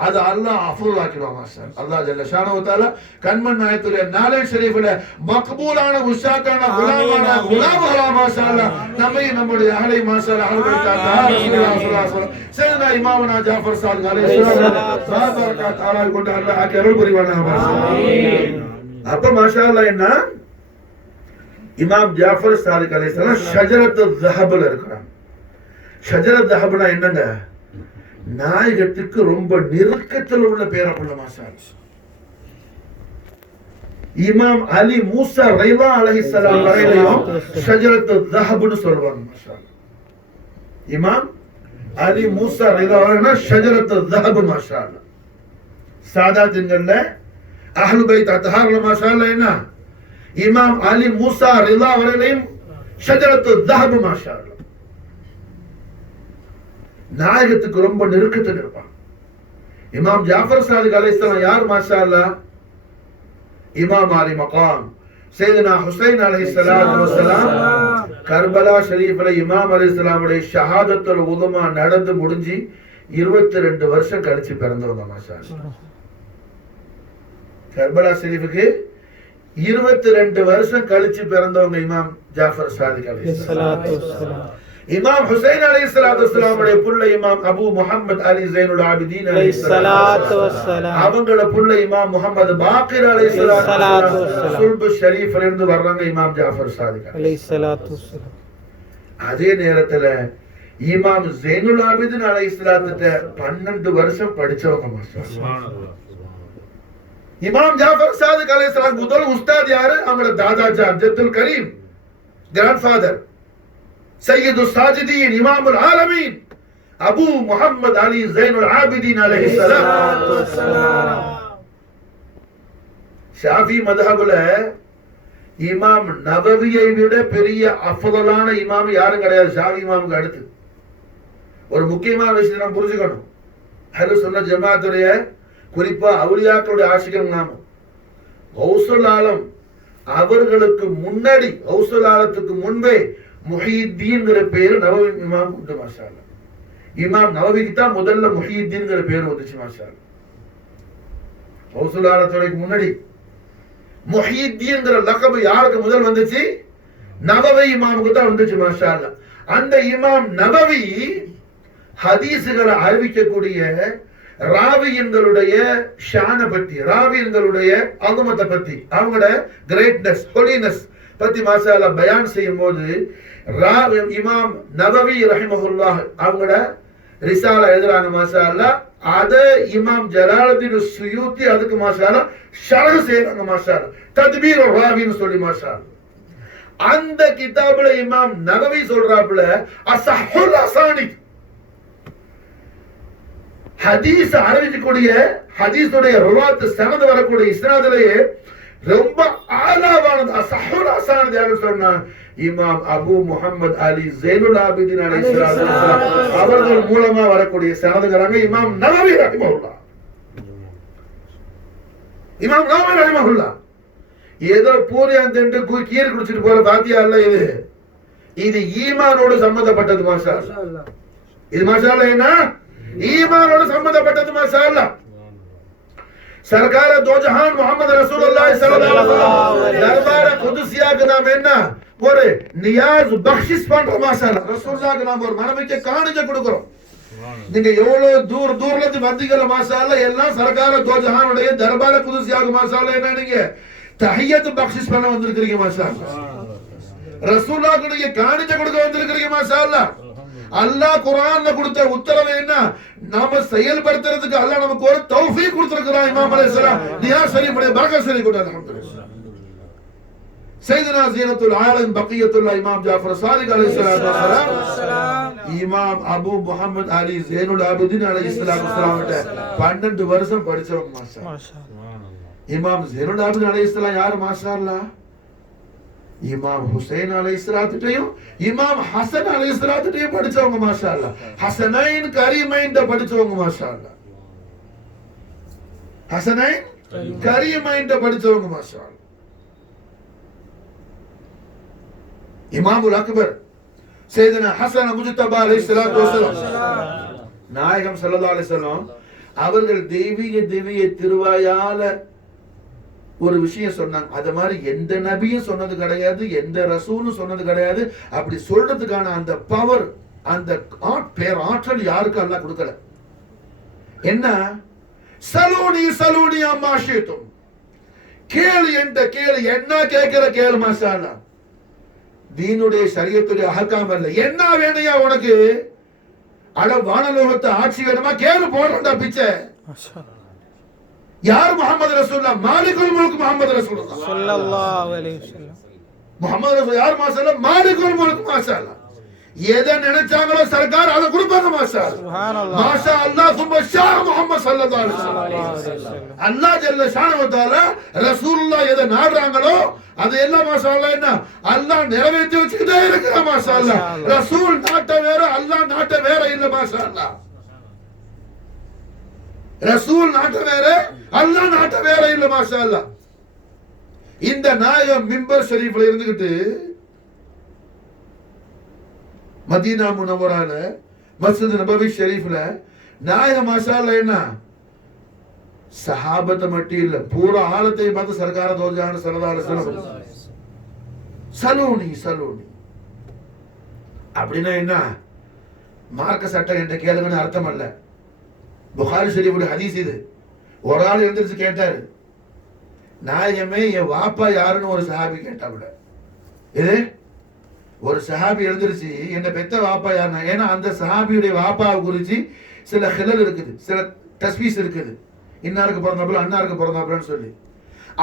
அது அல்லாஹ் அஃபூல் ஆக்கிடுவான் மாஷா. அல்லாஹ் ஜல்ல ஷானஹு வ தஆலா கண்மணி நாயகத்துடைய நாலேன் ஷரீஃப்ல மக்பூலான உஷாக்கான குலாம்களா மாஷா அல்லாஹ் நம்மை நம்முடைய அஹ்லை மாஷா அல்லாஹ் அஹ்லுல் ரசூலுல்லாஹ் ஸல்லல்லாஹு அலைஹி வஸல்லம் சையதுனா இமாமுனா ஜாஃபர் சாதிக் அலைஹிஸ்ஸலாம் பரக்கத் தாலா கொண்டு அல்லாஹ் ஆக்கி அருள் புரிவானாக மாஷா. அப்ப மாஷா அல்லாஹ் என்ன இமாம் ஜாஃபர் சாதிக் அலைஹிஸ்ஸலாம் ஷஜரத்துல் ஸஹப்ல இருக்காங்க. ஷஜரத் தஹப்னா என்னங்க நாயகத்துக்கு ரொம்ப நெருக்கத்தில் உள்ள பேரப்புள்ள மாஷா. இமாம் அலி மூசா ரிலா அலைஹிஸ்ஸலாம் வரையிலும் ஷஜரத் தஹப்னு சொல்வாங்க மாஷா. இமாம் அலி மூசா ரிலா வரையிலும் ஷஜரத் தஹப் மாஷா. சாதாத்துங்கள்ல அஹ்லு பைத் அத்ஹார்ல மாஷா அல்லாஹ் என்ன இமாம் அலி மூசா ரிலா வரையிலும் ஷஜரத் தஹப் மாஷா. நாயகத்துக்கு ரொம்ப நெருக்கத்தில் இருப்பான். இமாம் ஜாஃபர் சாதிக் அலைஹிஸ்ஸலாம் யார் மாஷா அல்லாஹ் இமாம் அலி மகாம் சையதுனா ஹுசைன் அலைஹிஸ்ஸலாத்து வஸ்ஸலாம் கர்பலா ஷரீஃப்ல இமாம் அலைஹிஸ்ஸலாமுடைய ஷஹாதத்துல் உதுமா நடந்து முடிஞ்சு 22 வருஷம் கழிச்சு பிறந்தவங்க மாஷா. கர்பலா ஷரீஃபுக்கு 22 வருஷம் கழிச்சு பிறந்தவங்க இமாம் ஜாஃபர் சாதிக் அலைஹிஸ்ஸலாத்து வஸ்ஸலாம். இமாம் ஹுசைன் அலைஹிஸ்ஸலாத்து வஸ்ஸலாமுடைய புள்ள இமாம் அபூ முஹம்மத் அலி ஸைனுல் ஆபிதீன் அலைஹிஸ்ஸலாத்து வஸ்ஸலாம் அவங்களோட புள்ள இமாம் முஹம்மது பாக்கிர் அலைஹிஸ்ஸலாத்து வஸ்ஸலாம் சுல்பு ஷரீஃப்ல இருந்து வர்றாங்க இமாம் ஜாஃபர் சாதிக் அலைஹிஸ்ஸலாத்து வஸ்ஸலாம். அதே நேரத்துல இமாம் ஸைனுல் ஆபிதீன் அலைஹிஸ்ஸலாத்து 12 வருஷம் படிச்சவங்க மாஷா. இமாம் ஜாஃபர் சாதிக் அலைஹிஸ்ஸலாம் முதல் உஸ்தாத் யாரு அவங்களோட தாதாஜா ஜத்துல் கரீம் கிராண்ட்ஃபாதர் سيد الساجدين إمام العالمين أبو محمد علي زين العابدين عليه السلام. ஷாஃபி மذஹப்ல இமாம் நவவியை விட பெரிய அஃதலான இமாம் யாரும் கிடையாது. ஷாஃபி இமாமுக்கு அடுத்து ஒரு முக்கியமான விஷயத்தை நாம் புரிஞ்சுக்கணும். அஹ்லு சுன்னத் ஜமாஅத்துடைய குறிப்பா அவுலியாக்களுடைய ஆசிரியர் நாமம் கௌசுல் ஆலம் அவர்களுக்கு முன்னாடி கௌசுல் ஆலத்துக்கு முன்பே முஹியுத்தீன்ங்கிற பேரு நவவி இமாம் உண்டு மாஷா அல்லாஹ். இமாம் நவவிக்கு தான் முதல்ல முஹியுத்தீன்ங்கிற பேர் வந்துச்சு மாஷா அல்லாஹ். கௌசுல் ஆலத்துக்கு முன்னாடி முஹியுத்தீன்ங்கிற லகபு யாருக்கு முதல் வந்துச்சு நவவி இமாமுக்கு தான் வந்துச்சு மாஷா அல்லாஹ். அந்த இமாம் நவவி ஹதீஸ்களை அறிவிக்கக்கூடிய ராவியன்களுடைய ஷான பத்தி ராவியன்களுடைய அகமத்தை பத்தி அவங்களோட கிரேட்னஸ் ஹோலினஸ் பத்தி மாஷா அல்லாஹ் பயான் செய்யும் போது இமாம் நவவி ரஹிமஹுல்லாஹ் அவங்களோட ரிசாலா எழுதுறாங்க மாஷா அல்லாஹ். அத இமாம் ஜலாலுத்தீன் சுயூத்தி அதுக்கு மாஷா அல்லாஹ் ஷரஹ் செய்றாங்க மாஷா அல்லாஹ். தத்பீர் ராவின்னு சொல்லி மாஷா அல்லாஹ். அந்த கிதாபுல இமாம் நவவி சொல்றாப்புல அஸஹுல் அஸானித், ஹதீஸ் அறிவிக்கக்கூடிய ஹதீஸுடைய ரிவாயத் சனது வரக்கூடிய இஸ்னாதிலேயே ரொம்ப ஆலாவானது அஸஹுல் அஸானித் யாரு சொன்னா இமாம் அபு முஹம்மது அலி ஸைனுல் ஆபிதீன் அலைஹிஸ்ஸலாத்து வஸலாம் அவர்கள் மூலமா வரக்கூடிய சனதுங்கறாங்க இமாம் நவவி ரஹிமஹுல்லாஹ். இமாம் நவவி ரஹிமஹுல்லாஹ் ஏதோ பூரியான் தின்று கீர் குடிச்சிட்டு போற பாத்தியா இல்ல, இது ஈமானோடு சம்பந்தப்பட்டது மாஷா அல்லாஹ். இது மாஷா அல்லாஹ் என்ன ஈமானோடு சம்பந்தப்பட்டது மாஷா அல்லாஹ். सरकार दो जहान मोहम्मद रसूलुल्लाह सल्लल्लाहु अलैहि वसल्लम दरबार குதுசியாக்கு நாம என்ன ஒரு நியாஸ் பக்ஷிஷ் பண்றோம் மாஷா அல்லாஹ். ரசூலுல்லாஹ்க்கு நாம ஒரு மனமிக்க காணிக்கை கொடுக்கிறோம். நீங்க எவ்வளவு தூரல இருந்து வந்தீங்கல மாஷா அல்லாஹ், எல்லாம் सरकार दो जहान உடைய दरबार குதுசியாக்கு மாஷா அல்லாஹ் என்ன நீங்க தஹியத் பக்ஷிஷ் பண்ண வந்திருக்கீங்க மாஷா அல்லாஹ். ரசூலுல்லாஹ்க்கு நீங்க காணிக்கை கொடுக்க வந்திருக்கீங்க மாஷா அல்லாஹ். அல்லாஹ் குர்ஆன்ல கொடுத்த உத்தரவு என்ன, நாம செயல்படுத்துறதுக்கு அல்லாஹ் நமக்கு ஒரு தௌஃபீக் கொடுத்திருக்கிறான். இமாம் அலைஹிஸ்ஸலாம் நியாஸ் ஷரீஃபுடைய பரக்கத் ஷரீஃப் கூட அல்ஹம்துலில்லாஹ். சையதுனா ஸீனத்துல் ஆலம் பக்கியத்துல்லாஹ் இமாம் ஜாஃபர் சாதிக் அலைஹிஸ்ஸலாத்து வஸலாம் இமாம் அபு முஹம்மது அலி ஸைனுல் ஆபிதீன் அலைஹிஸ்ஸலாத்து வஸலாம் கிட்ட 12 வருஷம் படிச்சவங்க மாஷா அல்லாஹ். இமாம் ஸைனுல் ஆபிதீன் அலைஹிஸ்ஸலாம் யார் மாஷா அல்லாஹ், இமாம் ஹுசைன் அலைஹிஸ்ஸலாத்தையும் இமாம் ஹசன் அலைஹிஸ்ஸலாத்தையும் படிச்சவங்க மாஷா அல்லாஹ். ஹசனைன் கரீமைன் படிச்சவங்க மாஷா அல்லாஹ். ஹசனைன் கரீமைன் படிச்சவங்க மாஷா அல்லாஹ். இமாமுல் அக்பர் சையதுனா ஹசன் முஜ்தபா அலைஹிஸ்ஸலாத்து வஸலாம் நாயகம் ஸல்லல்லாஹு அலைஹி வஸல்லம் அவர்கள் தெய்வீக திருவாயால ஒரு விஷயம் சொன்னாங்க. அது மாதிரி எந்த நபியும் சொன்னது கிடையாது, எந்த ரசூலும் சொன்னது கிடையாது. அப்படி சொல்றதுக்கான அந்த பவர், அந்த ஆற்றல் யாருக்கு அல்லாஹ் கொடுக்கல. என்ன சலூனி சலூனி அம்மா ஷீதும், கேளு என்ற கேளு, என்ன கேட்கிற கேளு மாஷா அல்லாஹ். தீனுடைய ஷரியத்துடைய அஹ்காம் அல்ல, என்ன வேணையா உனக்கு, அட வானலோகத்தை ஆட்சி வேணுமா கேளு, போடுறா பிச்சை. யார் முஹம்மது ரசூலுல்லாஹ், மாலிகுல் முல்க் முஹம்மது ரசூலுல்லாஹ் ஸல்லல்லாஹு அலைஹி வஸல்லம். முஹம்மது ரசூல் யார் மாஷா அல்லாஹ், மாலிகுல் முல்க் மாஷா அல்லாஹ். எதை நினைச்சாங்களோ சர்க்கார் அதை கொடுப்பாங்க மாஷா அல்லாஹ். சுப்ஹானல்லாஹ் மாஷா அல்லாஹ் சும்ம ஷா முஹம்மது ஸல்லல்லாஹு அலைஹி வஸல்லம். அல்லாஹ் ஜல்ல ஷானஹு தஆலா ரசூலுல்லாஹ் எதை நாடுறாங்களோ அது எல்லாம் மாஷா அல்லாஹ் என்ன அல்லாஹ் நிறைவேற்றி வச்சுக்கிட்டே இருக்கிறான் மாஷா அல்லாஹ். ரசூல் நாட்ட வேற, அல்லாஹ் நாட்ட வேற இல்ல மாஷா அல்லாஹ். ரசூல் நாட்ட வேற, அல்லாஹ் நாட்ட வேற இல்ல மாஷா அல்லாஹ். இந்த நாயகம் மிம்பர் ஷரீஃப்ல இருந்துகிட்டு மதீனா முனவரால மஸ்ஜித் நபவி ஷரீஃப்ல நாயகம் மாஷா அல்லாஹ் என்ன சஹாபத்தை மட்டும் இல்ல பூரா ஆலத்தை பார்த்து சர்க்கார தோஜான ஸல்லல்லாஹு அலைஹி வஸல்லம் சலூனி சலூனி அப்படின்னா என்ன, மார்க்க சட்டம் என்ற கேளுங்கன்னு அர்த்தம் அல்ல. புகாரி ஷரீஃபுடைய ஹதீஸ் இது. ஒரு ஆள் எழுந்திருச்சு கேட்டாரு, நாயகமே என் வாப்பா யாருன்னு ஒரு சஹாபி கேட்டாப்புல. இது ஒரு சஹாபி எழுந்திருச்சு என்ன பெத்த வாப்பா யாருன்னா, ஏன்னா அந்த சஹாபியுடைய வாப்பாவை குறிச்சு சில ஹிலல் இருக்குது, சில தஸ்பீஸ் இருக்குது, இன்னாருக்கு பிறந்தாப்புல அன்னாருக்கு பிறந்தாப்புலன்னு சொல்லி.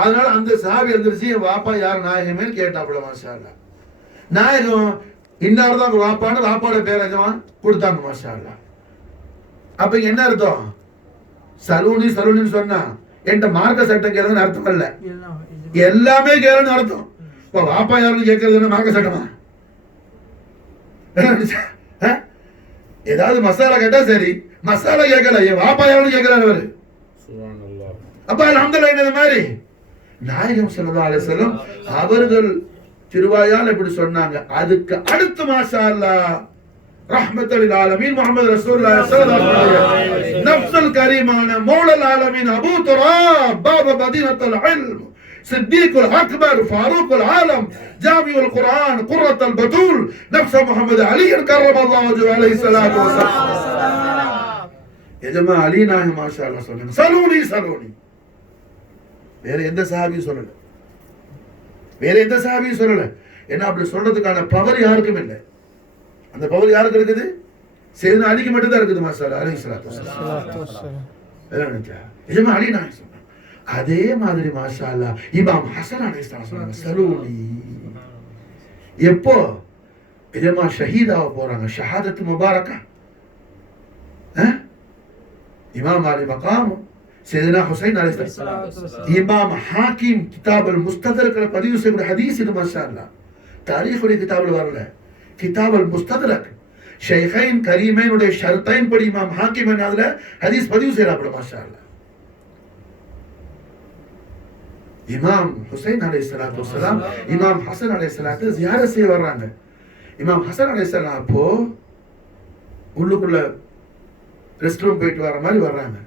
அதனால அந்த சஹாபி எழுந்திருச்சு என் வாப்பா யார் நாயகமேன்னு கேட்டாப்புல மாஷா அல்லாஹ். நாயகம் இன்னார் தான் வாப்பான்னு வாப்பாவோட பேர் கொடுத்தாங்க மாஷா அல்லாஹ். அப்ப என்ன அர்த்தம், சலூனி சலூனின்னு சொன்னா என்ற மார்க்க சட்டம் கேளுங்கன்னு அர்த்தம் அல்ல, எல்லாமே கேளுன்னு அர்த்தம். இப்ப வாப்பா யாருன்னு கேட்கறது என்ன மார்க்க சட்டமா? ஏதாவது மசாலா கேட்டா சரி, மசாலா கேட்கல, என் வாப்பா யாருன்னு கேட்கிறாரு அவரு. அப்ப அல்ஹம்துலில்லாஹ் இந்த மாதிரி நாயகம் ஸல்லல்லாஹு அலைஹி வஸல்லம் அவர்கள் திருவாயால் இப்படி சொன்னாங்க. அதுக்கு அடுத்து மாஷா அல்லாஹ் ரஹ்மத்துல் லில் ஆலமீன் முஹம்மது ரசூலுல்லாஹ் ஸல்லல்லாஹு அலைஹி வஸல்லம் நஃப்ஸுல் கரீமான மௌலல் ஆலமீன் அபூ துராப் பாப மதீனத்துல் இல்ம் சித்திகுல் அக்பர் ஃபாரூக்குல் ஆலம் ஜாமிஉல் குர்ஆன் குர்ரத்துல் பதூல் நஃப்ஸ முஹம்மது அலி கர்ரமல்லாஹு வஜஹு அலைஹி ஸலாத்து வஸலாம். எஜமா அலி நாயகம் மாஷா அல்லாஹ் சொல்லுங்க சலூனி சலூனி. வேற எந்த சஹாபியும் சொல்லல, வேற எந்த சஹாபியும் சொல்லல. ஏன்னா அப்படி சொல்றதுக்கான பவர் யாருக்கும் இல்லை. அந்த பவர் யாருக்கு இருக்குது? சையதுனா அலிக்கு மட்டும் தான் இருக்குது மாஷா அல்லாஹ் அலைஹிஸ்ஸலாத்து வஸலாம். எஜமா அலி நாயகம் சொன்னாங்க. அதே மாதிரி மாஷா அல்லாஹ் இமாம் ஹசன் அலைஹிஸ்ஸலாம் சொன்னாங்க சலூனி. எப்போ இதமா ஷஹீதாக போறாங்க, ஷஹாதத்து முபாரக்கா. இமாம் அலி மகாம் சையதுனா ஹுசைன் அலைஹிஸ்ஸலாம். இமாம் ஹாக்கிம் கிதாப் அல் முஸ்தத்ரக்ல பதிவு செய்யக்கூடிய ஹதீஸ் இது. மாஷா அல்லாஹ், தாரீஃபுடைய கிதாபில் வரல, கிதாப் அல் முஸ்தத்ரக் ஷைഖைன் கரீமைனுடைய ஷர்த்தைன் படி இமாம் ஹாக்கிம் அதுல ஹதீஸ் பதிவு செய்யறாப்ல. மாஷா அல்லாஹ், இமாம் ஹுசைன் அலைஹிஸ்ஸலாத்து வஸ்ஸலாம் இமாம் ஹசன் அலைஹிஸ்ஸலாத்து ஜியாரத் செய்ய வர்றாங்க. இமாம் ஹசன் அலைஹிஸ்ஸலாம் அப்போ உள்ளுக்குள்ள ரெஸ்ட் ரூம் போயிட்டு வர மாதிரி வர்றாங்க.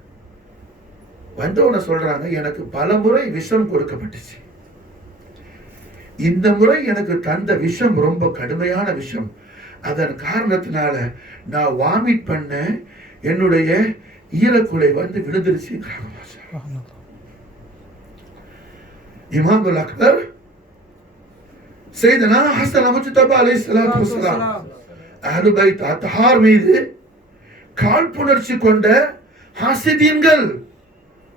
வந்தவன சொல்றாங்க, எனக்கு பல முறை விஷம் கொடுக்கப்பட்டுச்சு, இந்த முறை எனக்கு தந்த விஷம் ரொம்ப கடுமையான விஷம், அதன் காரணத்தினால நான் வாமிட் பண்ண என்னுடைய ஈரக்குலை வந்து விழுந்துருச்சு. இமாம் அல் அக்பர் சையதுனா ஹசன் முஜ்தபா அலைஹிஸ்ஸலாத்து வஸ்ஸலாம் அஹ்லு பைத் அத்ஹார் மீது காழ்ப்புணர்ச்சி கொண்ட ஹாசிதீன்கள்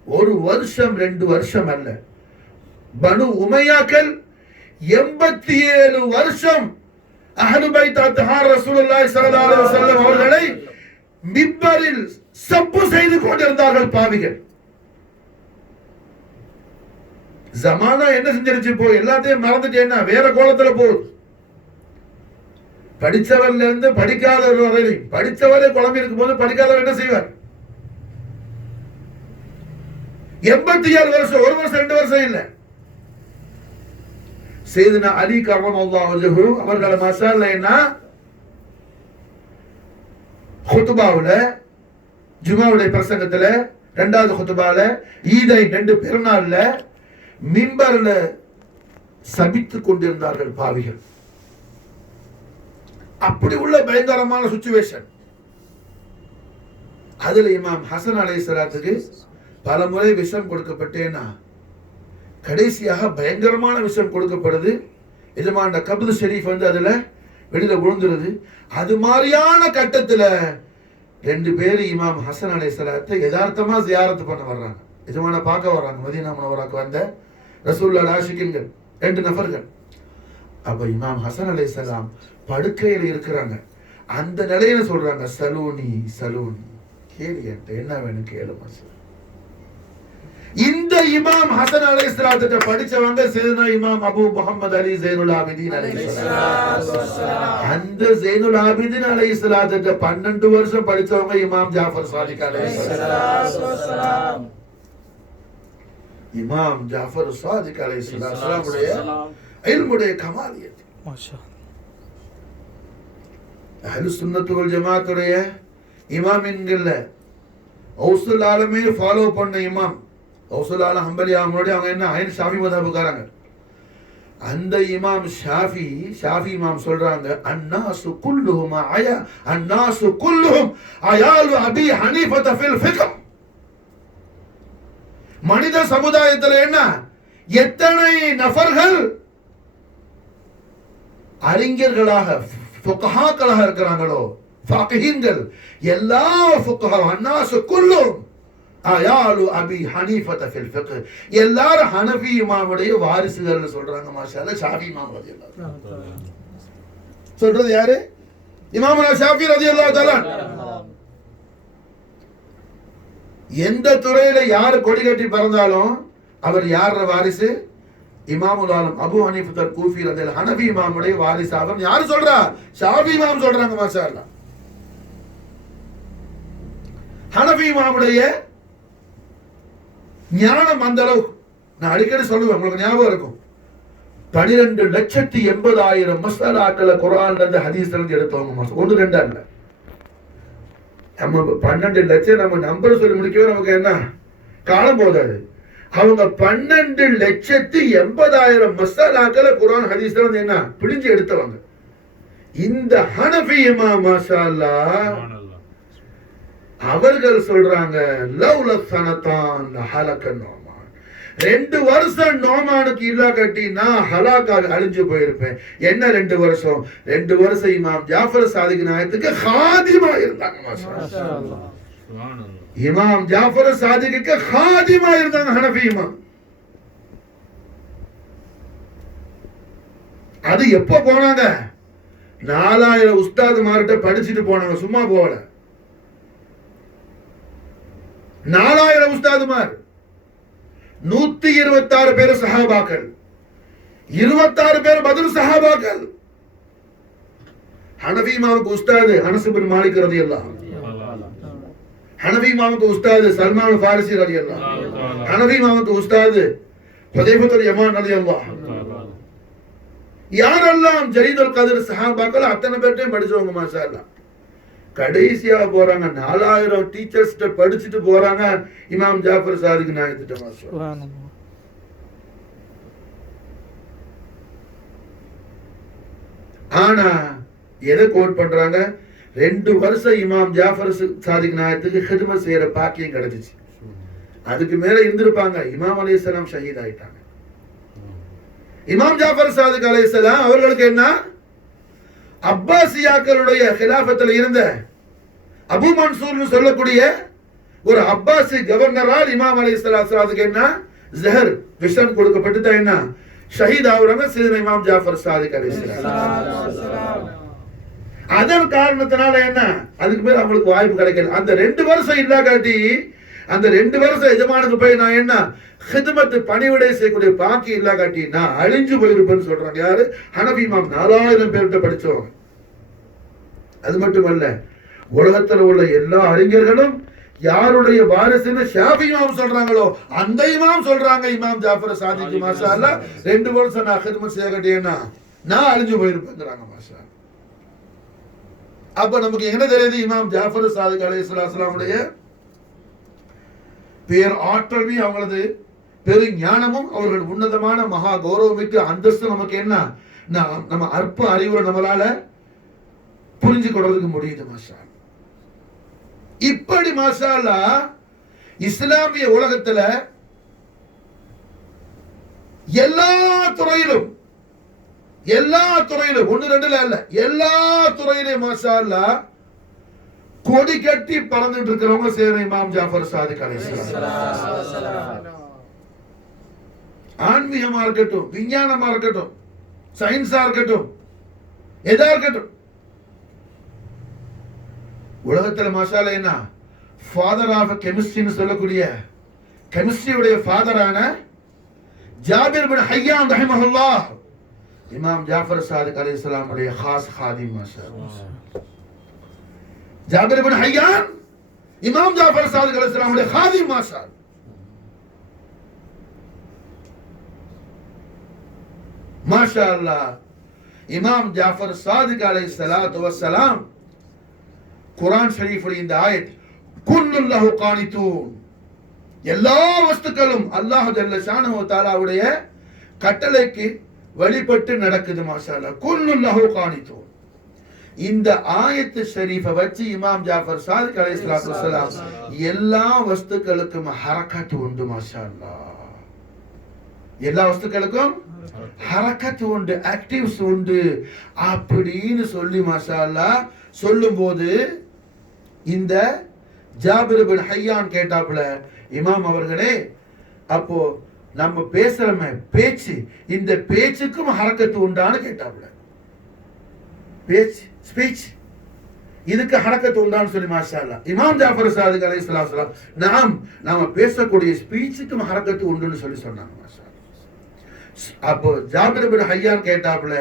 ஒரு வருஷம் 2 வருஷம் அல்ல, பனு உமையாக்கள் 87 வருஷம் அஹ்லு பைத் அத்ஹார் ரசூலுல்லாஹி ஸல்லல்லாஹு அலைஹி வஸல்லம் அவர்களை மிம்பரில் சப்பு செய்து கொண்டிருந்தார்கள் பாவிகள். ஜமானா என்ன செஞ்சிருச்சு, போ எல்லாத்தையும் மறந்துட்டேன்னா வேற கோலத்துல போகுது. படிச்சவர்ல இருந்து படிக்காதவர் வரை, படிச்சவரே குழம்பி இருக்கும் போது படிக்காதவர் என்ன செய்வார்? 87 வருஷம், 1 வருஷம் 2 வருஷம் இல்ல. சையதுனா அலி கர்ரமல்லாஹு வஜ்ஹு அவர்கள் மாஷா அல்லாஹ் என்ன குத்பாவுல, ஜுமாவுடைய பிரசங்கத்துல, இரண்டாவது குத்பால, ஈதை 2 பெருநாள்ல மிம்பர்ல சபித்துக் கொண்டிருந்தார்கள் பாவிகள். அப்படி உள்ள பயங்கரமான சிச்சுவேஷன். அதுல இமாம் ஹசன் அலைஹிஸ்ஸலாத்துக்கு பல முறை விஷம் கொடுக்கப்பட்டேன்னா கடைசியாக பயங்கரமான விஷம் கொடுக்கப்படுது. எஜமான கப்து ஷெரீஃப் வந்து அதுல வெளியில விழுந்துருது. அது மாதிரியான கட்டத்துல 2 பேர் இமாம் ஹசன் அலைஹிஸ்ஸலாத்தை யதார்த்தமா ஜியாரத் பண்ண வர்றாங்க. எஜமான பார்க்க வர்றாங்க. மதீனா முனவராக்கு வந்த ரசூலுல்லாஹ் ஆஷிகீன்கள் 2 நபர்கள். அப்ப இமாம் ஹசன் அலைஹிஸ்ஸலாம் படுக்கையில் இருக்கிறாங்க. அந்த நிலையில சொல்றாங்க, சலூனி சலூனி, கேளு, என்ன வேணும் கேளு. இந்த இமாம் ஹசன் அலைஹிஸ்ஸலாத்தை படிச்சவங்க சையதுனா இமாம் அபூ முஹம்மது அலி ஸைனுல் ஆபிதீன் அலைஹிஸ்ஸலாம். அந்த ஸைனுல் ஆபிதீன் அலைஹிஸ்ஸலாத்தை 12 வருஷம் படிச்சவங்க இமாம் ஜாஃபர் சாதிக் அலைஹிஸ்ஸலாம். இமாம் ஜாஃபர் சாதிக் அலைஹிஸ்ஸலாம் உடைய இல்முடைய கமாலியத். மாஷா அஹ்லு சுன்னத் வல் ஜமாஅத்துடைய இமாமின்கள்ல கௌசுல் ஆலமே ஃபாலோ பண்ண இமாம் கௌசுல் ஆலம் ஹம்பலி அவங்களுடைய அவங்க என்ன ஐன் ஷாஃபி மதஹ்புக்காரங்க. அந்த இமாம் ஷாஃபி இமாம் சொல்றாங்க, அன்னாசு குல்லுஹும் அயாலு அபி ஹனீஃபத ஃபில் ஃபிக்ஹ். மனித சமுதாயத்தில் என்ன எத்தனை நபர்கள் அறிஞர்களாக ஃபுகஹாக்களாக இருக்கிறாங்களோ, ஃபகீஹீன்கள், எல்லா ஃபுகஹா அன்னாசு குல்லுஹும் அயாலு அபி ஹனீஃபத ஃபில் ஃபிக்ஹ், எல்லாரும் ஹனஃபி இமாமுடைய வாரிசுகள்னு சொல்றாங்க. மாஷா அல்லாஹ் ஷாஃபி இமாம் ரலியல்லாஹு சொல்றது யாரு? இமாமுனா ஷாஃபி ரலியல்லாஹு தஆலா. எந்த துறையில யாரு கொடி கட்டி பிறந்தாலும் அவர் யார வாரிசு? இமாமுல் ஆலம் அபூ ஹனீஃபா கூஃபி ரலியல்லாஹு ஹனஃபி இமாமுடைய வாரிசு. அவர் யாரு சொல்றா? ஷாஃபி இமாம் சொல்றாங்க. மாஷா அல்லாஹ் ஹனஃபி இமாமுடைய ஞானம் அந்த அளவுக்கு. நான் அடிக்கடி சொல்லுவேன், உங்களுக்கு ஞாபகம் இருக்கும், 12,80,000 மஸ்அலாக்களை குர்ஆன்ல இருந்து ஹதீஸ்ல இருந்து எடுத்தவங்க. 1 2 அல்ல, நம்ம 12 லட்சம் நம்ம நம்பர் சொல்லி முடிக்கவே நமக்கு என்ன காலம் போதாது. அவங்க 12,80,000 மஸ்அலாக்களை குர்ஆன் ஹதீஸ்ல இருந்து என்ன பிடிஞ்சு எடுத்தவங்க. இந்த ஹனஃபி இமாம் மாஷா அல்லாஹ் அவர்கள் சொல்றாங்க, லவ்ல சனதான் ஹலக நோமான், 2 வருஷம் நோமானுக்கு இல்லா கட்டி நான் ஹலாக்காக அழிஞ்சு போயிருப்பேன். என்ன 2 வருஷம்? 2 வருஷம் இமாம் ஜாஃபர் சாதிக் நாயத்துக்கு ஹாதிமா இருந்தாங்க. மாஷா அல்லாஹ் இமாம் ஜாஃபர் சாதிக்கு ஹாதிமா இருந்தாங்க ஹனஃபி இமாம். அது எப்ப போனாங்க? 4000 உஸ்தாது மார்கிட்ட படிச்சுட்டு போனாங்க, சும்மா போகல. 4000 உஸ்தாதுமார், 126 பேர் சஹாபாக்கள், 26 பேர் பத்ர் சஹாபாக்கள். ஹனஃபி இமாமுக்கு உஸ்தாது அனஸ் பின் மாலிக் ரலியல்லாஹு அன்ஹு, ஹனஃபி இமாமுக்கு உஸ்தாது சல்மான் ஃபாரிசி ரலியல்லாஹு அன்ஹு, ஹனஃபி இமாமுக்கு உஸ்தாது ஹுதைஃபத்துல் யமான் ரலியல்லாஹு அன்ஹு. யாரெல்லாம் ஜலீலுல் கத்ர் சஹாபாக்கள் அத்தனை பேர்ட்டையும் படிச்சவங்க மாஷா அல்லாஹ். கடைசியா போறாங்க 4000 டீச்சர்ஸ் படிச்சுட்டு போறாங்க இமாம் ஜாஃபர் சாதிக் நாயகத்திட்ட மாஷா அல்லாஹ். ஆனா எதை கோட் பண்றாங்க? 2 வருஷம் இமாம் ஜாஃபர் சாதிக் நாயகத்துக்கு ஹிதமத் செய்யற பாக்கியம் கிடைச்சிச்சு. அதுக்கு மேல இருந்திருப்பாங்க, இமாம் அலைஹிஸ்ஸலாம் ஷஹீத் ஆயிட்டாங்க. இமாம் ஜாஃபர் சாதிக் அலைஹிஸ்ஸலாம் அவர்களுக்கு என்ன, அப்பாசியாக்களுடைய கிலாஃபத்தில் இருந்த அபு மன்சூர் சொல்லக்கூடிய ஒரு அப்பாசி கவர்னரால் இமாம் அலைஹிஸ்ஸலாத்துக்கு என்ன ஜஹர் விஷம் கொடுக்கப்பட்டு என்ன ஷஹீத் ஆகுறாங்க சையதுனா இமாம் ஜாஃபர் சாதிக் அலைஹிஸ்ஸலாம். அதன் காரணத்தினால என்ன, அதுக்கு மேல அவங்களுக்கு வாய்ப்பு கிடைக்கல. அந்த 2 வருஷம் இல்லா காட்டி அந்த 2 வருஷம் எஜமானுக்கு போய் நான் என்ன ஹிதமத் பணிவிடை செய்யக்கூடிய பாக்கி இல்லா காட்டி நான் அழிஞ்சு போயிருப்பேன்னு சொல்றாங்க. யாரு? ஹனஃபி இமாம் 4000 பேர்கிட்ட படிச்சவங்க. அது மட்டுமல்ல, உலகத்தில் உள்ள எல்லா அறிஞர்களும் யாருடைய வாரிசுன்னு ஷாஃபி இமாம் சொல்றாங்களோ அந்த இமாம் சொல்றாங்க இமாம் ஜாஃபர் சாதிக் மாஷா அல்லாஹ் 2 வருஷம் நான் ஹிதமத் செய்ய காட்டியேன்னா நான் அழிஞ்சு போயிருப்பேங்கிறாங்க மாஷா. அப்ப நமக்கு என்ன தெரியுது? இமாம் ஜாஃபர் சாதிக் அலைஹிஸ்ஸலாமுடைய பேர் ஆற்றலும் அவங்களது பெரு ஞானமும் அவர்கள் உன்னதமான மகா கௌரவமிக்க அந்தஸ்து நமக்கு என்ன நம்ம அற்ப அறிவுரை நம்மளால புரிஞ்சு கொள்றதுக்கு முடியுது மாஷா. இப்படி மாஷா அல்லாஹ் இஸ்லாமிய உலகத்துல எல்லா துறையிலும் 1 2 இல்ல எல்லா துறையிலும் மாஷா அல்லாஹ் கொடி கட்டி பறந்துட்டு இருக்கிறவங்க சையதுனா இமாம் ஜாஃபர் சாதிக் அலைஹிஸ்ஸலாம். ஆன்மீகமா இருக்கட்டும், விஞ்ஞானமா இருக்கட்டும், சயின்ஸா இருக்கட்டும், எதா இருக்கட்டும், உலகத்துல மாஷா அல்லாஹ் என்ன ஃபாதர் ஆஃப் கெமிஸ்ட்ரின்னு சொல்லக்கூடிய கெமிஸ்ட்ரியுடைய ஃபாதரான ஜாபிர் பின் ஹையான் ரஹிமஹுல்லாஹ் இமாம் ஜாஃபர் சாதிக் அலைஹிஸ்ஸலாம் உடைய खास खादिम மாஷா அல்லாஹ். ஜாபிர் பின் ஹையான் இமாம் ஜாஃபர் சாதிக் அலைஹிஸ்ஸலாம் உடைய खादिम மாஷா அல்லாஹ். மாஷா அல்லாஹ். இமாம் ஜாஃபர் சாதிக் அலைஹிஸ்ஸலாத்து வஸ்ஸலாம் குர்ஆன் ஷரீஃபில் இந்த ஆயத் குல்லுல்லாஹு கானிதூன், எல்லா வஸ்துக்களும் அல்லாஹ் ஜல்ல ஷானஹு தஆலாவுடைய கட்டளைக்கு வழிபட்டு நடக்குது மாஷா அல்லாஹ். குல்லுல்லாஹு கானிதூன். இந்த ஆயத்து ஷரீஃபை வச்சு இமாம் ஜாஃபர் சாதிக் அலைஹிஸ்ஸலாத்து வஸ்ஸலாம் எல்லா வஸ்துக்களுக்கும் ஹரக்கத் உண்டு மாஷா அல்லாஹ். எல்லா வஸ்துக்களுக்கும் ஹரக்கத் உண்டு, ஆக்டிவ்ஸ் உண்டு அப்படின்னு சொல்லி மாஷா அல்லாஹ் சொல்லும்போது இந்த ஜாபிர் பின் ஹையான் கேட்டாப்புல, இமாம் அவர்களே அப்போ நம்ம பேசுறோமே பேச்சு, இந்த பேச்சுக்கும் ஹரக்கத்து உண்டான்னு கேட்டாப்புல. பேச்சு ஸ்பீச் இதுக்கு ஹரக்கத்து உண்டான்னு சொல்லி மாஷா அல்லாஹ் இமாம் ஜாஃபர் சாதிக் அலைஹிஸ்ஸலாம் நாம் நாம பேசக்கூடிய ஸ்பீச்சுக்கும் ஹரக்கத்து உண்டுன்னு சொல்லி சொன்னாங்க மாஷா அல்லாஹ். அப்போ ஜாபிர் பின் ஹையான் கேட்டாப்புல,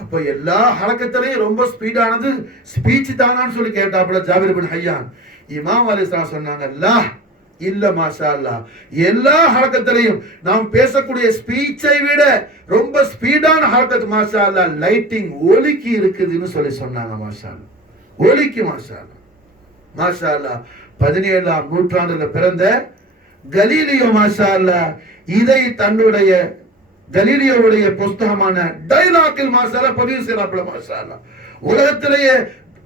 அப்ப எல்லா ஹரக்கத்திலையும் ரொம்ப ஸ்பீடானது ஸ்பீச் தானான்னு சொல்லி கேட்டாப்புல ஜாபிர் பின் ஹையான். இமாம் அலைஹிஸ்ஸலாம் சொன்னாங்க, லா இல்ல மாஷா அல்லாஹ், எல்லா ஹரக்கத்திலையும் நாம் பேசக்கூடிய ஸ்பீச்சை விட ரொம்ப ஸ்பீடான ஹரக்கத் மாஷா அல்லாஹ் லைட்டிங் ஒலிக்கு இருக்குதுன்னு சொல்லி சொன்னாங்க மாஷா அல்லாஹ். ஒலிக்கு மாஷா அல்லாஹ் மாஷா அல்லாஹ் 17ஆம் நூற்றாண்டுல பிறந்த கலீலியோ மாஷா அல்லாஹ் இதை தன்னுடைய கலீலியோவுடைய புஸ்தகமான டைலாக்கில் மாஷா அல்லாஹ் பதிவு செய்யறாப்புல மாஷா அல்லாஹ். உலகத்திலேயே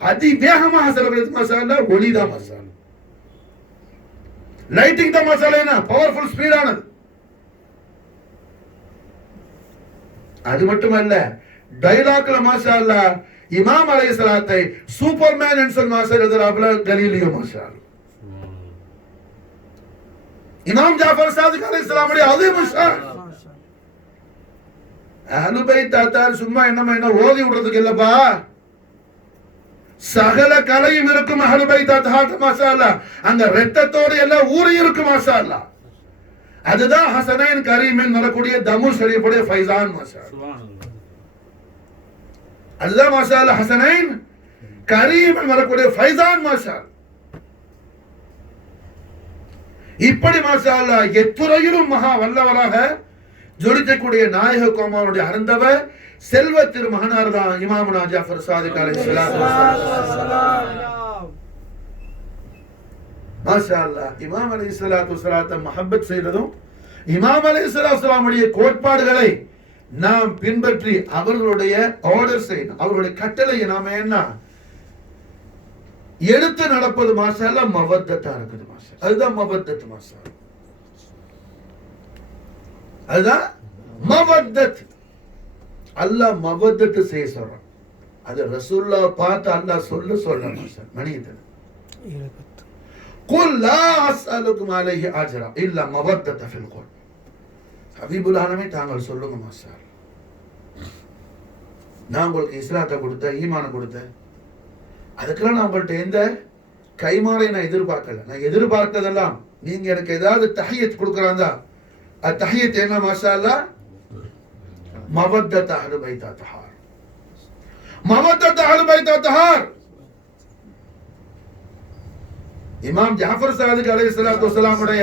அதிவேகமாக செலவழித்து மாஷா அல்லாஹ் ஒலிதான் மாஷா அல்லாஹ். லைட்டிங் தான் மாஷா அல்லாஹ் என்ன பவர்ஃபுல் ஸ்பீடானது. அது மட்டுமல்ல, டைலாக்ல மாஷா அல்லாஹ் இமாம் அலைஹிஸ்ஸலாத்தை சூப்பர்மேன் என்று சொல்லி மாஷா அல்லாஹ் கலீலியோ மாஷா அல்லாஹ். இமாம் ஜாஃபர் சாதிக் அலைஹிஸ்ஸலாம் அதே மாஷா அஹ்லுபைத் தாத்தார் சும்மா என்ன ஓதி விடுறதுக்கு இல்லப்பா, சகல கலையும் இருக்கும் அஹ்லுபைத் தாத்தார் மாஷா அல்லாஹ். அங்க ரத்தத்தோடு எல்லாம் ஊறி இருக்கும் மாஷா அல்லாஹ். அதுதான் ஹசனைன் கரீமின் வரக்கூடிய தமு ஷரீஃபுடைய ஃபைசான் மாஷா அல்லாஹ். அதுதான் மாஷா அல்லாஹ் ஹசனைன் கரீமின் வரக்கூடிய ஃபைசான் மாஷா அல்லாஹ். இப்படி மாஷா அல்லாஹ் எத்துறையிலும் மகா வல்லவராக ஜொலிக்கக்கூடிய நாயக கோமாவுடைய அருந்தவர் செல்வ திருமகனார் தான் இமாமுனா ஜாஃபர் சாதிக் அலைஹிஸ்ஸலாத்து வஸ்ஸலாம். மாஷா அல்லாஹ் இமாம் அலைஹிஸ்ஸலாத்து வஸ்ஸலாத்தை மஹப்பத் செய்ததும் இமாம் அலைஹிஸ்ஸலாத்து வஸ்ஸலாமுடைய கோட்பாடுகளை நாம் பின்பற்றி அவர்களுடைய ஆர்டர்ஸை அவர்களுடைய கட்டளையை நாம என்ன எடுத்து நடப்பது மாஷா அல்லாஹ் மவத்தத்தா இருக்குது மாஷா. அதுதான் மவத்தத் மாஷா. அதுதான் மவத்தத். அல்லாஹ் மவத்தத் செய்ய சொல்றான். அது ரசூலுல்லாஹ் பார்த்து அல்லாஹ் சொல்ல மாஷா. மணியத்தன் குல் லா அஸ்அலுக்கும் அலைஹி அஜ்ரா இல்லா மவத்தத ஃபில் குல். ஹபீபுல் ஆலமே தாங்கள் சொல்லுங்க மாஷா. நான் உங்களுக்கு இஸ்லாத்தை கொடுத்தேன், ஈமான கொடுத்தேன், அதுக்கெல்லாம் நான் உங்கள்கிட்ட எந்த கைமாறை நான் எதிர்பார்க்கல. நான் எதிர்பார்த்ததெல்லாம் நீங்க எனக்கு ஏதாவது தஹியத் கொடுக்கறாங்க, அது தஹியத் என்ன மாஷா அல்லாஹ் மவத்தத் அஹ்லு பைத் தஹார். மவத்தத் அஹ்லு பைத் தஹார். இமாம் ஜாஃபர் சாதிக் அலைஹிஸ்ஸலாத்து வஸ்ஸலாமுடைய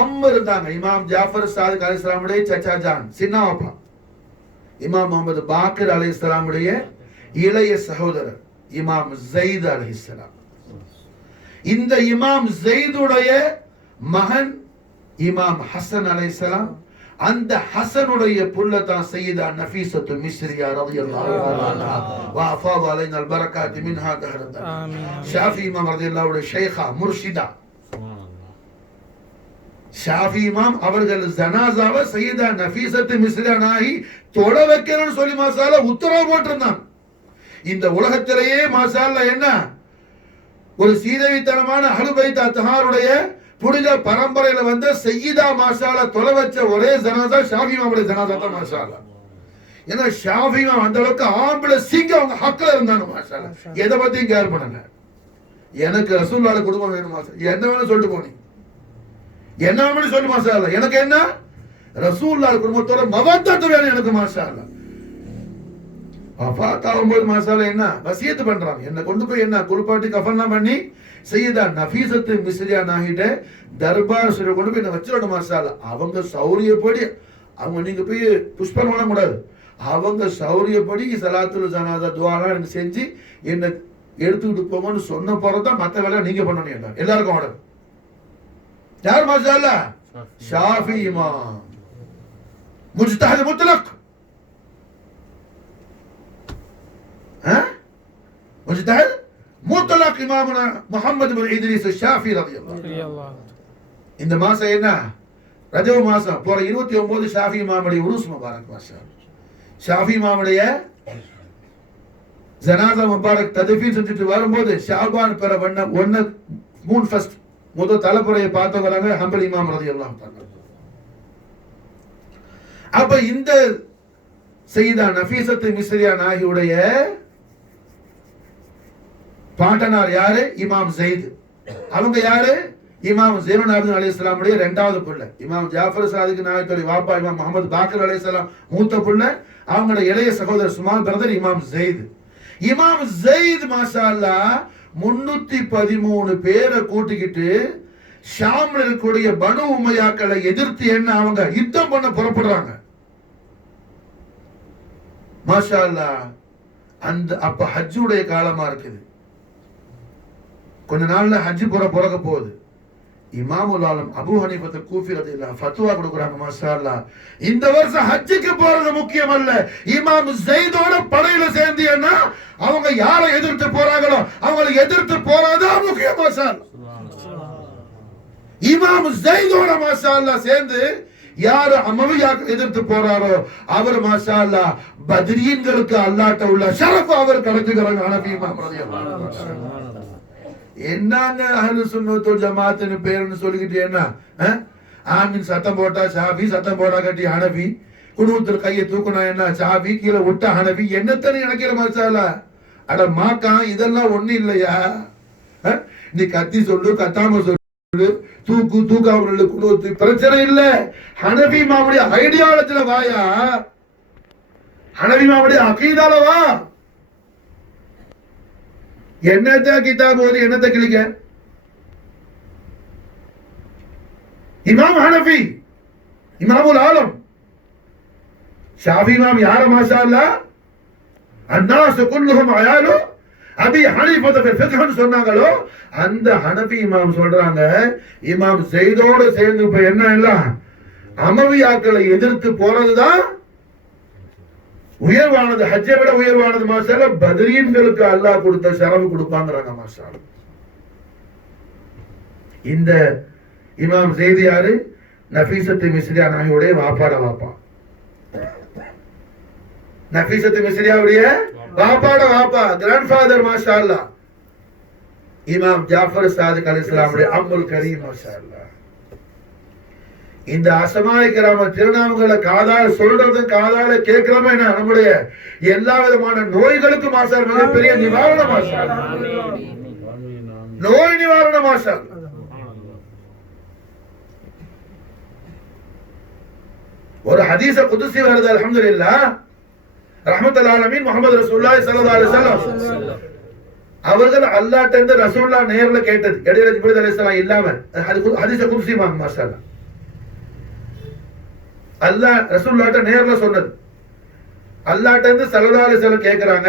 அம்மா இருந்தாங்க. இமாம் ஜாஃபர் சாதிக் அலைஹிஸ்ஸலாமுடைய சச்சா ஜான் சின்னப்பா இமாம் முஹம்மது பாக்கிர் அலைஹிஸ்ஸலாமுடைய இளைய சகோதரர் இமாம் ஸைத் அலைஹிஸ்ஸலாம். இந்த இமாம் ஸைதுடைய மகன் இமாம் ஹசன் அலைஹிஸ்ஸலாம். அந்த ஹசனுடைய புல்லதான் சையதா நஃபீஸத்து மிஸ்ரியா ரலியல்லாஹு அன்ஹா வ அஃபாத அலைனா அல் பரக்காத் மின்ஹா தஹரத். ஆமீன். ஷாஃபி இமாம் ரலியல்லாஹு அன்ஹு ஷேഖா முர்ஷிதா. ஷாஃபி இமாம் அவர்கள் ஜனாஸாவை சையதா நஃபீஸத்து மிஸ்ரியா நாஹி தொட வைக்கணும்னு சொல்லி மாஷாஅல்லா உத்தரவு போட்டிருந்தாங்க. இந்த உலகத்திலேயே மாஷாஅல்லா என்ன ஒரு சீதவித்தனமான அஹ்லு பைத் தஹாருடைய புனித பரம்பரையில வந்து சையீதா மாஷாஅல்லா தொலை வச்ச ஒரே ஜனாஸா ஷாஃபி இமாமுடைய ஜனாஸா தான் மாஷாஅல்லா. ஏன்னா ஷாஃபி இமாம் அந்த அளவுக்கு ஆம்பளை சிங்க அவங்க ஹக்ல இருந்தாங்க மாஷாஅல்லா. எதை பத்தியும் கேர் பண்ணல. எனக்கு ரசூலுல்லாஹ் குடும்பம் வேணும் மாஷா. என்ன வேணும் சொல்லிட்டு போனி, என்ன வேணும் சொல்லு மாஷாஅல்லா. எனக்கு என்ன ரசூலுல்லாஹ் குடும்பத்தோட மவத்தத் வேணும் எனக்கு மாஷாஅல்லா. வஃபாத்தாகும்போது மாஷாஅல்லா என்ன வசியத்து பண்றாங்க, என்ன கொண்டு போய் என்ன குளிப்பாட்டி கஃபன்லாம் பண்ணி சையதா நஃபீஸத்து மிஸ்ரியா நாஹிட்ட தர்பார் ஷரீஃப் கொண்டு போய் என்ன வச்சிரணும் மாஷாஅல்லா. அவங்க சௌரியப்படி அவங்க நீங்க போய் புஷ்பம் பண்ண கூடாது. அவங்க சௌரியப்படி ஸலாத்துல் ஜனாஸா துஆலாம் எனக்கு செஞ்சு என்ன எடுத்துக்கிட்டு போங்கன்னு சொன்ன போறதான் மற்ற வேலை நீங்க பண்ணணும். என்ன எல்லாருக்கும் ஆர்டர் யார் மாஷாஅல்லா? ஷாஃபி இமாம் முஜ்தஹித் முத்லக். முஜ்தஹித் முத்லக் இமாமுனா முஹம்மது பின் இத்ரீஸ் ஷாஃபி ரலியல்லாஹு. இந்த மாசம் என்ன ரஜப் மாசம் போற 29 ஷாஃபி இமாமுடைய உருஸ் முபாரக் மாஷா. ஷாஃபி இமாமுடைய ஜனாஸா முபாரக் தத்ஃபீன் செஞ்சுட்டு வரும்போது ஷாபான் பிற வண்ண 3 ஃபர்ஸ்ட் முதல் தலைப்புறையை பார்த்தவங்க ஹம்பல் இமாம் ரலியல்லாஹு தஆலா. அப்ப இந்த சையதா நஃபீஸத்து மிஸ்ரியா நாஹியுடைய பாட்டனார் யாரு? இமாம் ஸைத். அவங்க யாரு? இமாம் ஸைனுல் ஆபிதீன் அலைஹிஸ்ஸலாமுடைய இரண்டாவது புள்ள. இமாம் ஜாஃபர் சாதிக் நாயகத்துடைய வாப்பா இமாம் முஹம்மது பாக்கிர் அலைஹிஸ்ஸலாம் மூத்த புள்ள. அவங்களோட இளைய சகோதரர் சுமால் பிரதர் இமாம் ஸைத். இமாம் ஸைத் மாஷாஅல்லாஹ் 313 பேரை கூட்டிக்கிட்டு ஷாம்ல இருக்கக்கூடிய பனு உமையாக்களை எதிர்த்து என்ன அவங்க யுத்தம் பண்ண புறப்படுறாங்க மாஷாஅல்லாஹ். அந்த அப்ப ஹஜ்ஜுடைய காலமா இருக்குது. கொஞ்ச நாள்ல ஹஜ் பிறக்க போகுது. இமாமுல் ஆலம் அபூ ஹனீஃபத் கூஃபி ரலியல்லாஹு ஃபத்வா கொடுக்குறாங்க மாஷாஅல்லாஹ். இந்த வருஷம் ஹஜ்ஜுக்கு போறது முக்கியம் அல்ல, இமாம் ஸைதோட படையில சேர்ந்தீங்கன்னா அவங்க யாரை எதிர்த்து போறாங்களோ அவங்களை எதிர்த்து போறதா முக்கியம் மாஷாஅல்லாஹ். இமாம் ஸைதோட மாஷாஅல்லாஹ் சேர்ந்து யார் அமவியாக்கள் எதிர்த்து போறாரோ அவர் மாஷாஅல்லாஹ் பத்ரீன்களுக்கு அல்லாஹ்ட்ட உள்ள ஷரஃப் அவர் கிடைக்குறாங்க. ஹனஃபி இமாம் ரலியல்லாஹு அன்ஹு என்னங்க அஹ்லு சுன்னத் வல் ஜமாஅத்னு பேர்னு சொல்லிக்கிட்டு என்ன ஆமீன் சத்தம் போட்டா ஷாஃபி, சத்தம் போட்டா கட்டி ஹனஃபி, குனூத்தில் கையை தூக்குனா என்ன சாவி, கீழே விட்ட ஹனவி, என்னத்தனை நினைக்கிற மாசாலா? அட மாக்கா, இதெல்லாம் ஒண்ணு இல்லையா? நீ கத்தி சொல்லு, கத்தாம சொல்லு, தூக்காம குனூத்து, பிரச்சனை இல்ல. ஹனவி மாவுடைய ஐடியாலஜில வாயா, ஹனவி மாவுடைய அகீதால வா. என்னத்த கிதாப் ஓதி என்னத்த கிளிக்க? இமாம் ஹனஃபி, இமாமுல் ஆலம். ஷாஃபி இமாம் யார மாஷா அல்லாஹ், அன்னாஸ் குல்லுஹும் அயாலு அபி ஹனீஃபா ஃபி ஃபிக்ஹ் சொன்னாங்களோ அந்த ஹனஃபி இமாம் சொல்றாங்க, இமாம் ஸைதோட சேர்ந்து இப்ப என்ன எல்லாம் அமவியாக்களை எதிர்த்து போறதுதான் உயர்வானது, ஹஜ்ஜை விட உயர்வானது. மாஷா பத்ரீன்களுக்கு அல்லாஹ் கொடுத்த ஷரஃப் கொடுப்பாங்கறாங்க மாஷா. இந்த இமாம் ஸைத் யாரு? நஃபீசத்து மிஸ்ரியா நாயுடைய வாப்பாட வாப்பா. நஃபீசத்து மிஸ்ரியாவுடைய வாப்பாட வாப்பா, கிராண்ட்ஃபாதர் மாஷா அல்லாஹ். இமாம் ஜாஃபர் சாதிக் அலைஹிஸ்ஸலாமுடைய அம்முல் கரீம் மாஷா அல்லாஹ். இந்த அஸ்மாஇ கிராம திருநாமங்களை காதால சொல்றது, காதால கேட்கிறோமே, நம்முடைய எல்லா விதமான நோய்களுக்கு மாஷா மிகப்பெரிய நிவாரண மாஷா, நோய் நிவாரண மாஷா. ஒரு ஹதீஸ குதுஸி வருது, அல்ஹம்துலில்லாஹ், ரஹ்மத்துல் ஆலமீன் முஹம்மது ரசூலுல்லாஹி ஸல்லல்லாஹு அலைஹி வஸல்லம் அவர்கள் அல்லாஹ்ட்ட இருந்து ரசூலுல்லாஹ் நேர்ல கேட்டது, இடையில ஜிப்ரீல் அலைஹிஸ்ஸலாம் இல்லாம. ஹதீஸ குதுஸி மாஷாஅல்லாஹ், அல்லாஹ் ரசூலுல்லாஹ்ட்ட நேர்ல சொன்னது. அல்லாஹ்ட்ட இருந்து ஸல்லல்லாஹு அலைஹி வஸல்லம் கேக்குறாங்க,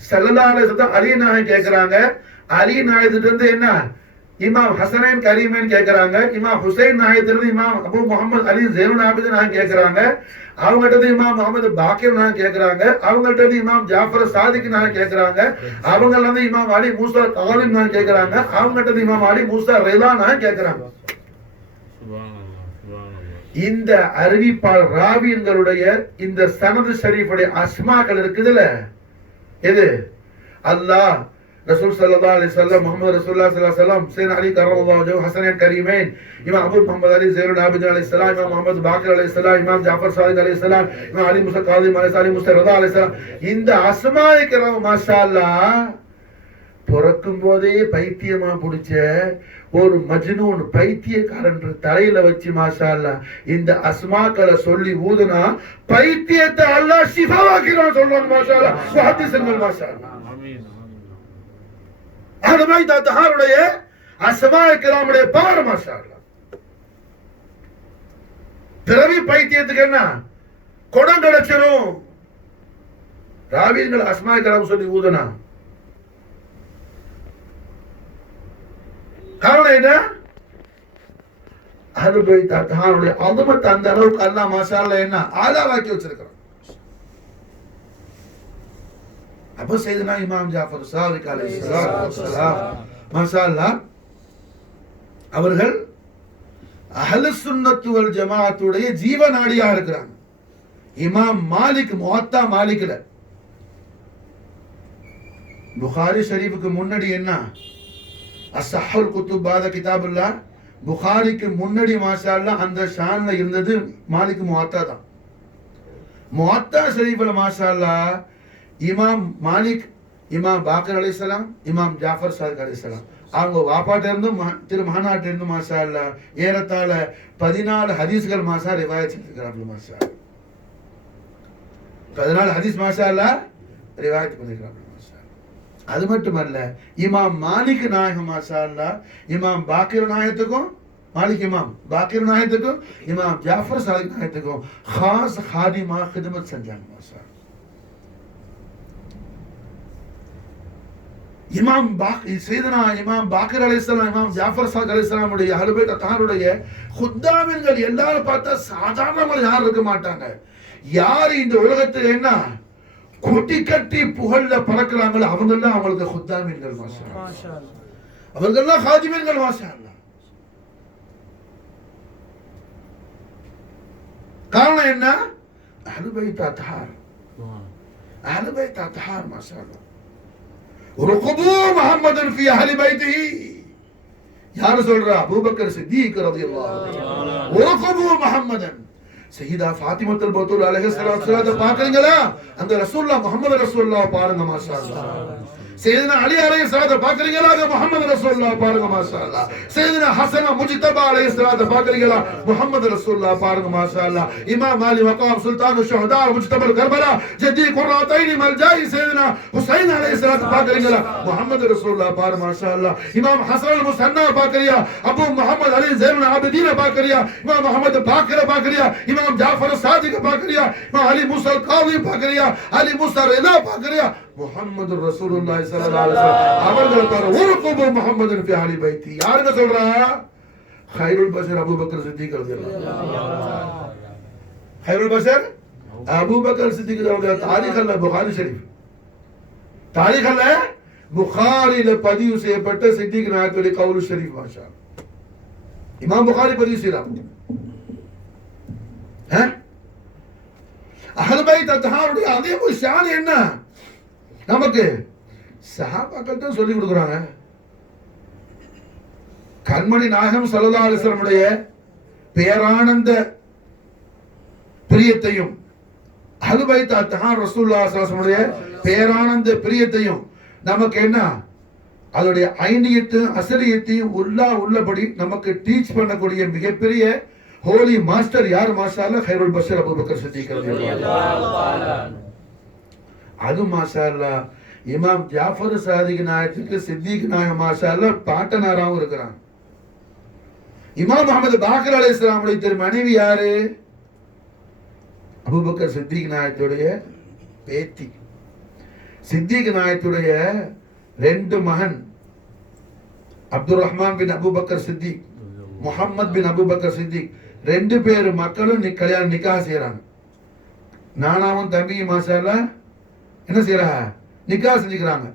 ஸல்லல்லாஹு அலைஹி வஸல்லம் அலி நாயகம் கேக்குறாங்க, அலி நாயகத்திட்ட இருந்து என்ன இமாம் ஹசனைன் கரீமேன் கேக்குறாங்க, இமாம் ஹுசைன் நாயகத்திலிருந்து இமாம் அபு முஹம்மது அலி ஸைனுல் ஆபிதீன் நாயகம் கேக்குறாங்க, அவங்கள்ட்ட இருந்து இமாம் முஹம்மது பாக்கிர் நாயகம் கேக்குறாங்க, அவங்கள்ட்ட இருந்து இமாம் ஜாஃபர் சாதிக் நாயகம் கேக்குறாங்க, அவங்கள்ட்ட இருந்து இமாம் அலி மூசா காலிம் நாயகம் கேக்குறாங்க, அவங்கள்ட்ட இருந்து இமாம் அலி மூசா ரிலா நாயகம் கேக்குறாங்க. இந்த அறிவிப்பால் ராவியங்களுடைய இந்த சனது ஷரீஃபுடைய அஸ்மாக்கள் இருக்குதுல, எது அல்லாஹ் ரசூல் ஸல்லல்லாஹு அலைஹி வஸல்லம் முஹம்மது ரசூலுல்லாஹி ஸல்லல்லாஹு அலைஹி வஸல்லம் சையதுனா அலி கர்ரமல்லாஹு வஜஹு ஹஸனைன் கரீமைன் இமாம் அபு முஹம்மது அலி ஸைனுல் ஆபிதீன் அலைஹிஸ்ஸலாம் இமாம் முஹம்மது பாக்கிர் அலைஹிஸ்ஸலாம் இமாம் ஜாஃபர் சாதிக் அலைஹிஸ்ஸலாம் இமாம் அலி மூசா காலிம் அலைஹிஸ்ஸலாம் அலி மூசா ரிதா அலைஹிஸ்ஸலாம் இந்த அஸ்மாஇ கிராம் மாஷாஅல்லாஹ் பிறக்கும் போதே பைத்தியமா பிடிச்ச ஒரு மஜ்னூன் பைத்தியக்காரன் தலையில வச்சு மாஷாஅல்லாஹ் இந்த அஸ்மாக்களை சொல்லி ஊதுனா பைத்தியத்தை அல்லாஹ் ஷிஃபாவாக்கிறான் சொல்றாங்க மாஷாஅல்லாஹ். ஹதீஸ்கள் மாஷாஅல்லாஹ் அஹ்லுல் தஹாருடைய அஸ்மாஇ கிராமுடைய பவர் மாஷாஅல்லாஹ். பிறவி பைத்தியத்துக்கு என்ன குணம் கிடைச்சிரும், ராவியங்கள் அஸ்மாஇ கிராம் சொல்லி ஊதுனா. காரணம் என்ன? அஹ்லுல் தஹாருடைய அஸமத் அந்த அளவுக்கு அல்லாஹ் மாஷாஅல்லாஹ் என்ன ஆளாவாக்கி வச்சிருக்கான். அப்ப சையதுனா இமாம் ஜாஃபர் சாதிக் அலைஹிஸ்ஸலாத்து வஸ்ஸலாம் மாஷாஅல்லாஹ் அவர்கள் அஹ்லுஸ் சுன்னத் வல் ஜமாஅத்துடைய ஜீவநாடியா இருக்கிறாங்க. இமாம் மாலிக் முவத்தா மாலிக்ல புகாரி ஷரீஃபுக்கு முன்னாடி என்ன அஸ்ஸஹுல் குத்துப் பாத கிதாபுல்லாஹ், புகாரிக்கு முன்னாடி மாஷாஅல்லாஹ் அந்த ஷான்ல இருந்தது மாலிக் முவத்தா தான். முவத்தா ஷரீஃப்ல மாஷாஅல்லாஹ் இமாம் மாலிக், இமாம் பாக்கர் அலைஹிஸ்ஸலாம், இமாம் ஜாஃபர் சாதிக் அலைஹிஸ்ஸலாம் அவங்க வாப்பாட்ட இருந்தும் திரு மகனாட்ட இருந்தும் மாஷாஅல்லாஹ் ஏறத்தாழ 14 ஹதீஸ்கள் மாஷா ரிவாயத் செஞ்சிருக்காங்க மாஷாஅல்லாஹ். 14 ஹதீஸ் மாஷாஅல்லாஹ் ரிவாயத் பண்ணிருக்காங்க மாஷாஅல்லாஹ். அது மட்டுமல்ல இமாம் மாலிக் நாயகம் மாஷாஅல்லாஹ் இமாம் பாக்கிர் நாயகத்துக்கும் மாலிக் இமாம் பாக்கிர் நாயகத்துக்கும் இமாம் ஜாஃபர் சாதிக் நாயகத்துக்கும் खास खादिमा खिदमत செஞ்சாங்க மாஷாஅல்லாஹ். இமாம் சையதுனா இமாம் பாக்கிர் அலைஹிஸ்ஸலாம் இமாம் ஜாஃபர் சாதிக் அலைஹிஸ்ஸலாம் உடைய அஹ்லுல் பைத் தஹாருடைய குத்தாமின்கள் எல்லாரும் பார்த்தா சாதாரணமாக யாரும் இருக்க மாட்டாங்க. யார் இந்த உலகத்தில் என்ன கொட்டி கட்டி புகழ்ல பறக்கிறாங்களோ அவங்கெல்லாம் அவங்களுக்கு குத்தாமின்கள் மாஷாஅல்லாஹ், அவங்கெல்லாம் காதிமீன்கள் மாஷாஅல்லாஹ். காரணம் என்ன? அஹ்லுல் பைத் தஹார், அஹ்லுல் பைத் தஹார் மாஷாஅல்லாஹ். رقبوا محمد في اهل بيته யார் சொல்றா? அபூபக்கர் சித்திக் ரலியல்லாஹு அன்ஹு. ரقبوا محمد சையதா ஃபாத்திமத்துல் பத்தூல் அலைஹிஸ்ஸலாத்து பாக்குறீங்களா? அந்த ரசூலுல்லாஹ் முஹம்மது ரசூலுல்லாஹ் பாருங்க மாஷா அல்லாஹ். சையதுனா அலி அலைஹிஸ்ஸலாத்து பாக்குறீங்களா? முஹம்மது ரசூலுல்லாஹ் பாருங்க மாஷா அல்லாஹ். சையதுனா ஹஸன் முஜ்தபா அலைஹிஸ்ஸலாத்து பாக்குறீங்களா? முஹம்மது ரசூலுல்லாஹ் பாருங்க மாஷா அல்லாஹ். இமாம் அலி மகாம் சுல்தான் ஷுஹதா முஜ்தபா கர்பலா ஜதி குர்ராத்தைன் மல்ஜாய் சையதுனா ஹுசைன் அலைஹிஸ்ஸலாத்து பாக்குறீங்களா? முஹம்மது ரசூலுல்லாஹ் பாருங்க மாஷா அல்லாஹ். இமாம் ஹஸன் முஸன்னா பாக்குறியா? அபு முஹம்மது அலி ஸைனுல் ஆபிதீன் பாக்குறியா? இமாம் முஹம்மது பாக்கிர பாக்குறியா? இமாம் ஜாஃபர் சாதிக் பாக்குறியா? இமாம் அலி மூஸா காவி பாக்குறியா? அலி மூஸா ரிதா பாக்குறியா? முஹம்மது ரசூலுல்லாஹி ஸல்லல்லாஹு அலைஹி வஸல்லம் அவர்கள் பாரு ஒரு குபு முஹம்மது ஃபி அலி பைத்தி. யாருங்க சொல்றா? கைருல் பஷர் அபூபக்கர் சித்திக் ரலியல்லாஹு. கைருல் பஷர் அபூபக்கர் சித்திக் ரலியல்லாஹு. தாரீக் அல் புகாரி ஷரீஃப், தாரீக் அல் புகாரில பதிவு செய்யப்பட்ட சித்திக் நாயத்துடைய கவுல் ஷரீஃப் மாஷா இமாம் புகாரி பதிவு செய்றாங்க. அஹ்லுல் பைத் அத்ஹாருடைய அதே ஒரு ஷான் என்ன நமக்கு சஹாபாக்கள் தான் சொல்லி கொடுக்குறாங்க. கண்மணி நாயகம் ஸல்லல்லாஹு அலைஹி வஸல்லம் பேரானந்த பிரியத்தையும் அஹ்லுல் பைத் அத்ஹார் ரசூலுல்லாஹி ஸல்லல்லாஹு அலைஹி வஸல்லம் பேரானந்த பிரியத்தையும் நமக்கு என்ன அதோடைய ஐனியத்தையும் அசரியத்தையும் உள்ளபடி நமக்கு டீச் பண்ணக்கூடிய மிகப்பெரிய ஹோலி மாஸ்டர் யார் மாஷா அல்லாஹ்? கைருல் பஷர் அபூபக்கர் சித்திக் ரலியல்லாஹு தஆலா. அது மாஷா அல்லாஹ் இமாம் ஜாஃபர் சாதிக் நாயத்துக்கு சித்திக் நாயகம் மாஷா அல்லாஹ் பாட்டனாராவும் இருக்கிறாங்க. இமாம் முஹம்மது பாக்கர் அலைஹிஸ்ஸலாமுடைய திரு மனைவி யாரு? அபூபக்கர் சித்திக் நாயத்துடைய பேத்தி. சித்திக் நாயத்துடைய ரெண்டு மகன் அப்துல் ரஹ்மான் பின் அபூபக்கர் சித்திக், முஹம்மது பின் அபூபக்கர் சித்திக், ரெண்டு பேர் மக்களும் கல்யாணம் நிக்காஹ் செய்யறாங்க. நானாவும் தம்பியும் மாஷா அல்லாஹ் என்ன செய்யறாங்க? நிக்காஹ் செஞ்சுக்கிறாங்க.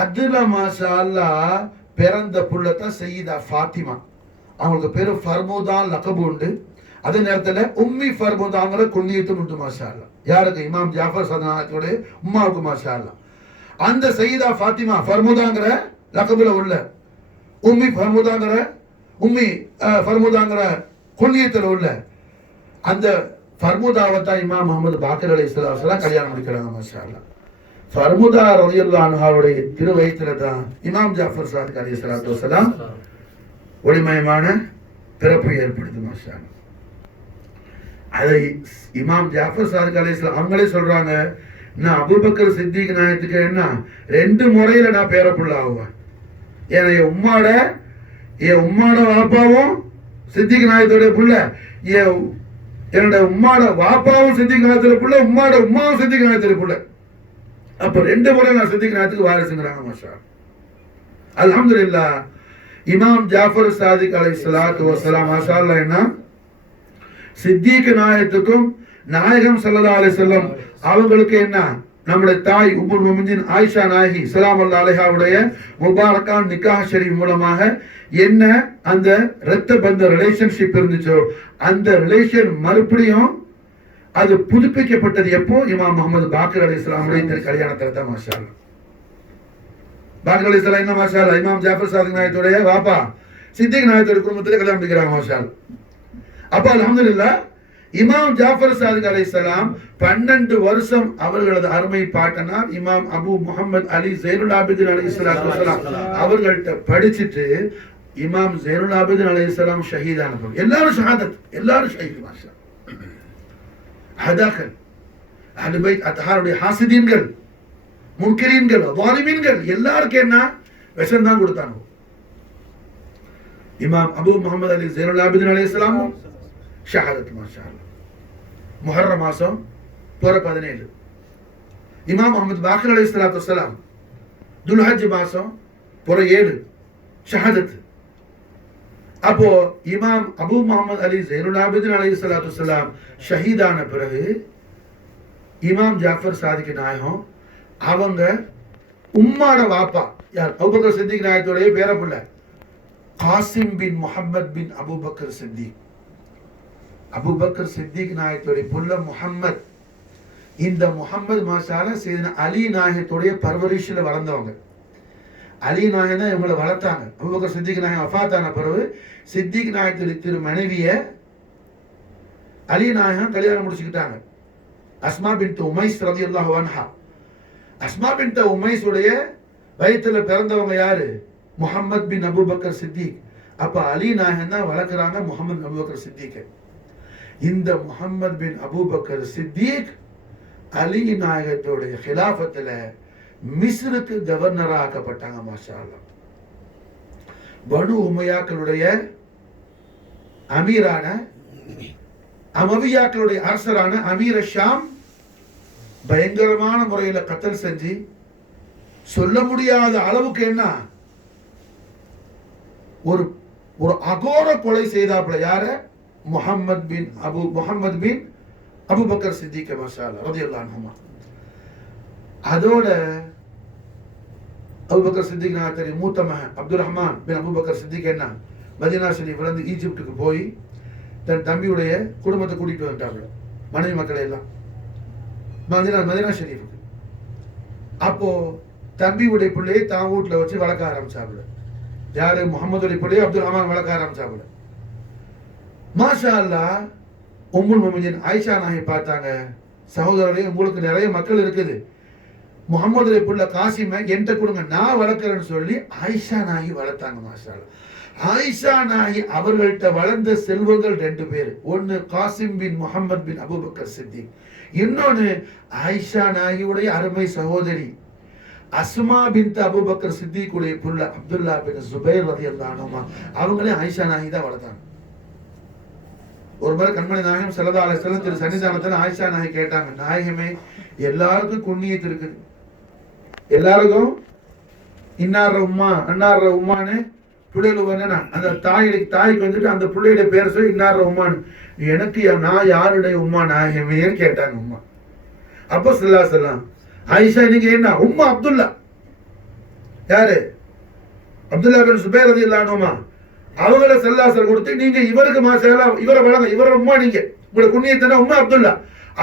அதுல மாஷா அல்லாஹ் பிறந்த புள்ளத்தான் சையதா ஃபாத்திமா. அவங்களுக்கு பேரு ஃபர்முதா லகபு உண்டு. அதே நேரத்துல உம்மி ஃபர்முதாங்கிற குன்னியத்தும் உண்டு மாஷா அல்லாஹ். யாருக்கு? இமாம் ஜாஃபர் சதனாத்தோட உம்மாவுக்கு மாஷா அல்லாஹ். அந்த சையதா ஃபாத்திமா ஃபர்முதாங்கிற லகபுல உள்ள உம்மி ஃபர்முதாங்கிற குன்னியத்துல உள்ள அந்த ஃபர்முதாவை தான் இமாம் முஹம்மது பாக்கர் அலைஹிஸ்ஸலாத்து வஸலாம் கல்யாணம் முடிக்கிறாங்க மாஷா அல்லாஹ். ஃபர்முதா ரலியல்லாஹு அன்ஹாவுடைய திருவயித்துல தான் இமாம் ஜாஃபர் சாதிக் அலைஹிஸ்ஸலாத்து வஸலாம் ஒளிமயமான பிறப்பு ஏற்படுது மாஷா அல்லாஹ். அதை இமாம் ஜாஃபர் சாதிக் அலைஹிஸ்ஸலாம் அவங்களே சொல்றாங்க, நான் அபூபக்கர் சித்திக் நாயத்துக்கு என்ன ரெண்டு முறையில நான் பேரப்புள்ள ஆகுவேன். ஏன்னா என் உம்மாட வாப்பாவும் சித்திக் நாயத்துடைய புள்ள, என்னோட உம்மாட வாப்பாவும் சித்திக் நாயத்துடைய புள்ள, உம்மாட உம்மாவும் சித்திக் நாயத்துடைய புள்ள. அப்ப ரெண்டு முறை நான் சித்திக் நாயத்துக்கு வாரிசுங்கிறாங்க மாஷா. அல்ஹம்துலில்லாஹ். இமாம் ஜாஃபர் சாதிக் அலைஹிஸ்ஸலாத்து வஸலாம் மாஷா அல்லாஹ் என்ன சித்திக் நாயத்துக்கும் நாயகம் ஸல்லல்லாஹு அலைஹி வஸல்லம் அவங்களுக்கு என்ன நம்முடைய தாய் உம்முல் முஃமினீன் ஆயிஷா நாயகி ஸலாமுல்லாஹி அலைஹாவுடைய முபாரக்கான நிக்காஹ் ஷரீஃப் மூலமாக என்ன அந்த இரத்த பந்த ரிலேஷன்ஷிப் இருந்துச்சோ அந்த ரிலேஷன் மறுபடியும் அது புதுப்பிக்கப்பட்டது எப்போ? இமாம் முஹம்மது பாக்கர் அலைஹிஸ்ஸலாமுடைய கல்யாணத்துல தான் மாஷா அல்லாஹ். பாக்கர் அலைஹிஸ்ஸலாம் என்ன மாஷா அல்லாஹ் இமாம் ஜாஃபர் சாதிக் நாயத்துடைய வாப்பா சித்திக் நாயத்துடைய குடும்பத்திலே கல்யாணம் முடிக்கிறாங்க மாஷா அல்லாஹ். அப்ப அல்ஹம்துலில்லாஹ் இமாம் ஜாஃபர் சாதிக் அலைஹிஸ்ஸலாம் 12 வருஷம் அவர்களது அருமை பாட்டனார் இமாம் அபு முஹம்மது அலி ஸைனுல் ஆபிதீன் அலைஹிஸ்ஸலாத்து வஸலாம் அவர்கள்ட்ட படிச்சிட்டு இமாம் ஸைனுல் ஆபிதீன் அலைஹிஸ்ஸலாம் ஷஹீதானவர். எல்லாரும் ஷஹாதத், எல்லாரும் ஷஹீத் மாஷா. ஹதாக்கள் அஹ்லுல் பைத் அத்ஹாருடைய ஹாசிதீன்கள், முன்கிரீன்கள், ஸாலிமீன்கள் எல்லாருக்கும் என்ன விஷம் தான் கொடுத்தாங்க. இமாம் அபு முஹம்மது அலி ஸைனுல் ஆபிதீன் அலைஹிஸ்ஸலாம் ஷஹாதத் மாஷா அல்லாஹ். முஹர்ரம் மாசம் புற 17. இமாம் முஹம்மது பாக்கர் அலைஹிஸ்ஸலாத்து வஸலாம் துல்ஹஜ் மாசம் புற 7 ஷஹாதத். அப்போ இமாம் அபு முஹம்மது அலி ஸைனுல் ஆபிதீன் அலைஹிஸ்ஸலாத்து வஸலாம் ஷஹீதான பிறகு இமாம் ஜாஃபர் சாதிக் நாயகம் அவங்க உம்மாட வாப்பா யார்? அபூபக்கர் சித்திக் நாயகத்துடைய பேரப்புள்ள காசிம் பின் முஹம்மத் பின் அபூபக்கர் சித்திக். அபூபக்கர் சித்திக் நாயகத்துடைய புள்ள முஹம்மத். இந்த முஹம்மது மாஷால சையதுனா அலி நாயகத்துடைய பர்வரிஷில் வளர்ந்தவங்க. அலி நாயகம் தான் இவங்களை வளர்த்தாங்க. அபூபக்கர் சித்திக் நாயகம் வஃபாத்தான பிறகு சித்திக் நாயகத்துடைய திரு மனைவிய அலி நாயகம் கல்யாணம் முடிச்சுக்கிட்டாங்க. அஸ்மா பின்த் உமைஸ் ரலியல்லாஹு அன்ஹா. அஸ்மா பின்த் உமைஸ் உடைய வயிற்றுல பிறந்தவங்க யாரு? முஹம்மது பின் அபூபக்கர் சித்திக். அப்ப அலி நாயகம் தான் வளர்க்குறாங்க முஹம்மது அபூபக்கர் சித்திக். இந்த முஹம்மது பின் அபூபக்கர் சித்திக் அலி நாயகத்துடைய ஹிலாஃபத்துல மிஸ்ருக்கு கவர்னரா ஆக்கப்பட்டாங்க. மாஷா அல்லாஹ். பனு உமையாக்களுடைய அமீரான அமவியாக்களுடைய அரசரான அமீர் ஷாம் பயங்கரமான முறையில கத்தல் செஞ்சு சொல்ல முடியாத அளவுக்கு என்ன ஒரு ஒரு அகோர கொலை செய்தாப்புல. யார? முஹம்மது பின் அபூபக்கர் சித்திக் மாஷா அல்லாஹ் ரலியல்லாஹு அன்ஹுமா. அதோட அபூபக்கர் சித்திக் நான் தெரியும் மூத்த மகன் அப்துல் ரஹ்மான் பின் அபூபக்கர் சித்திக் என்ன மதீனா ஷரீஃப்ல இருந்து ஈஜிப்டுக்கு போய் தன் தம்பியுடைய குடும்பத்தை கூட்டிட்டு வந்துட்டாங்க, மனைவி மக்களை எல்லாம் மதீனா ஷரீஃபுக்கு. அப்போ தம்பியுடைய பிள்ளையை தான் வீட்டுல வச்சு வளர்க்க ஆரம்பிச்சாங்க. யாரு? முகமதுடைய பிள்ளையை அப்துல் ரஹ்மான் வளர்க்க ஆரம்பிச்சாங்க. மாஷா அல்லாஹ். உம்முல் முஃமினீன் ஆயிஷா நாயகி பார்த்தாங்க, சகோதரரே உங்களுக்கு நிறைய மக்கள் இருக்குது, முகமதுடைய பிள்ளை காசிமை என்கிட்ட கொடுங்க, நான் வளர்க்கிறேன்னு சொல்லி ஆயிஷா நாயகி வளர்த்தாங்க. மாஷா அல்லாஹ். ஆயிஷா நாயகி அவர்கள்ட்ட வளர்ந்த செல்வங்கள் ரெண்டு பேர். ஒன்னு காசிம் பின் முஹம்மது பின் அபூபக்கர் சித்திக், இன்னொன்னு ஆயிஷா நாயகியுடைய அருமை சகோதரி அஸ்மா பின் அபூபக்கர் சித்திக்குடைய புள்ள அப்துல்லா பின் ஜுபைர் ரலியல்லாஹு அன்ஹுமா. அவங்களே ஆயிஷா நாயகி தான் வளர்த்தாங்க. ஒரு முறை கண்மணி நாயகம் ஸல்லல்லாஹு அலைஹி வஸல்லம் திரு சன்னிதானத்துல ஆயிஷா நாயகி கேட்டாங்க, நாயகமே எல்லாருக்கும் குண்ணியத்து இருக்குது, எல்லாருக்கும் இன்னார உம்மா அன்னார உம்மான்னு பிள்ளைகள் வந்தேன்னா அந்த தாய்க்கு வந்துட்டு அந்த பிள்ளையுடைய பேர் சொல்லி இன்னார உம்மான்னு, எனக்கு நான் யாருடைய உம்மா நாயகமேன்னு கேட்டாங்க உம்மா. அப்போ ஸல்லல்லாஹு அலைஹி வஸல்லம் ஆயிஷா நீங்க என்ன உம்மா அப்துல்லா, யாரு? அப்துல்லா பின் சுபைர் ரலியல்லாஹு அன்ஹுமா. அவங்கள ஸல்லல்லாஹு கொடுத்து நீங்க இவருக்கு மாஷா இவரை வளங்க, இவர உம்மா, நீங்க உங்களோட குண்ணியத்தன உம்மா அப்துல்லா,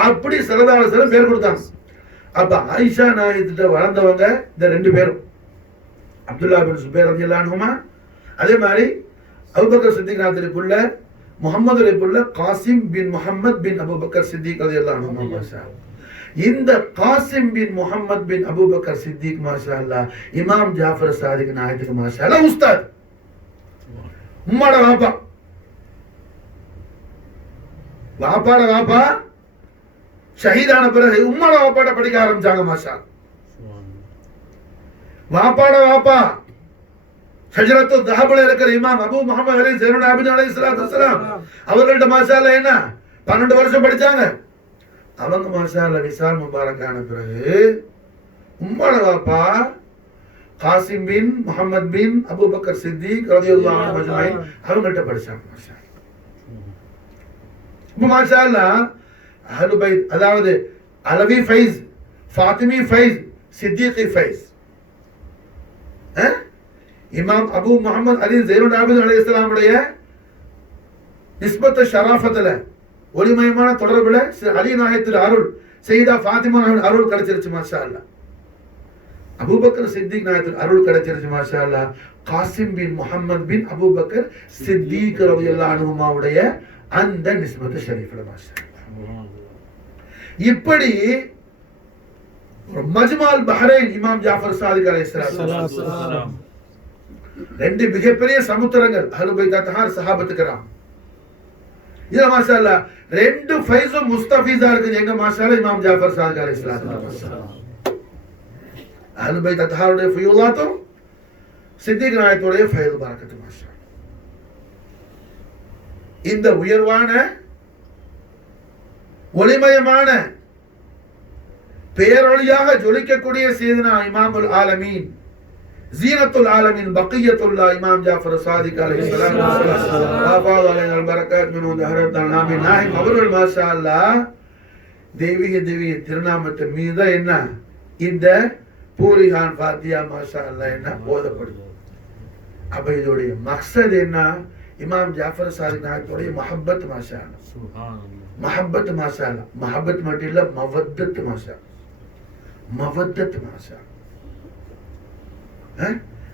அப்படி ஸல்லல்லாஹு அலைஹி வஸல்லம் பேர் கொடுத்தாங்க. அப்ப ஆயிஷா நாயகத்திட்ட வளர்ந்தவங்க இந்த ரெண்டு பேரும், அப்துல்லா பின் சுபைர் ரலியல்லாஹு அன்ஹுமா, அதே மாதிரி அபூபக்கர் சித்திக் நாயகத்துடைய புள்ள முஹம்மதுடைய புள்ள காசிம் பின் முஹம்மது பின் அபூபக்கர் சித்திக் ரலியல்லாஹு அன்ஹுமா. மாஷா அல்லாஹ். இந்த காசிம் பின் முஹம்மது பின் அபூபக்கர் சித்திக் மாஷா அல்லாஹ் இமாம் ஜாஃபர் சாதிக் நாயகத்துக்கு மாஷா அல்லாஹ் உஸ்தாத், உம்மாட வாப்பா, வாப்பாட வாப்பா ஷஹீதான பிறகு உம்மாட வாப்பாட படிக்க ஆரம்பிச்சாங்க. மாஷா வாப்பாட வாப்பா ஹஜ்ரத்து தஹபுல இருக்கிற இமாம் அபு முஹம்மது அலி ஸைனுல் ஆபிதீன் அலைஹிஸ்ஸலாத்து வஸ்ஸலாம் அவர்கள்ட்ட மாஷா அல்லாஹ் என்ன 12 வருஷம் படிச்சாங்க. அவங்க மாஷா அல்லாஹ் விசால் முபாரக்கான பிறகு உம்மாட வாப்பா காசிம் பின் முஹம்மது பின் அபூபக்கர் சித்திக் ரலியல்லாஹு அன்ஹு அஜ்மஈன் அவங்கள்ட்ட படிச்சாங்க. மாஷா அல்லாஹ். மாஷா அல்லாஹ் அஹ்லு பைத், அதாவது அலவி ஃபைஸ், ஃபாத்திமி ஃபைஸ், சித்திகி ஃபைஸ், இமாம் அபு முஹம்மது அலி ஸைனுல் ஆபிதீன் அலைஹிஸ்ஸலாம் உடைய நிஸ்பத் ஷராஃபத்துல ஒளிமயமான தொடர்புல அலி நாயகத்துடைய அருள், சையதா ஃபாத்திமா அருள் கிடைச்சிருச்சு. மாஷா அல்லாஹ். அபூபக்கர் சித்திக் நாயகத்துடைய அருள் கிடைச்சிருச்சு. மாஷா அல்லாஹ். காசிம் பின் முஹம்மது பின் அபூபக்கர் சித்திக் ரலியல்லாஹு அன்ஹுமாவுடைய அந்த நிஸ்பத் ஷரீஃப்ல மாஷா அல்லாஹ். இப்படி மஜ்மால் பஹ்ரைன் இமாம் ஜாஃபர் சாதிக் அலைஹிஸ்ஸலாம் ரெண்டு மிகப்பெரிய சமுத்திரங்கள் அஹ்லு பைத் அத்ஹார் சஹாபத்து கிராம். இதுல மாஷா அல்லாஹ் ரெண்டு ஃபைஸும் முஸ்தஃபீஸா இருக்குது. எங்க மாஷா அல்லாஹ் இமாம் ஜாஃபர் சாதிக் அலைஹிஸ்ஸலாம் அஹ்லு பைத் அத்ஹாருடைய ஃபயுலாத்தும் சித்திக் நாயகத்துடைய ஃபயல் பரக்கத்து. மாஷா இந்த உயர்வான ஒளிமயமான பேரொளியாக ஜொலிக்கக்கூடிய சையதுனா இமாமுல் ஆலமீன் ஜீனத்துல் ஆலமீன் பக்கியத்துல்லாஹ் இமாம் ஜாஃபர் சாதிக் அலைஹிஸ்ஸலாம் வஃபாத் அலைஹில் பரக்காத் மினு தஹரத்தல் ஆமீன் நாயிம் அவர்கள் மாஷா அல்லாஹ் தெய்வீக திருநாமத்தின் மீது என்ன இந்த பூரிகான் ஃபாத்தியா மாஷா அல்லாஹ் என்ன போதப்படுது. அப்ப இதோடைய மக்சத் என்ன? இமாம் ஜாஃபர் சாதிக் நாயகத்துடைய மஹப்பத். மாஷா அல்லாஹ். மஹப்பத் மாஷா அல்லாஹ். மஹப்பத் மட்டும் இல்ல, மவத்தத். மாஷா மவத்தத். மாஷா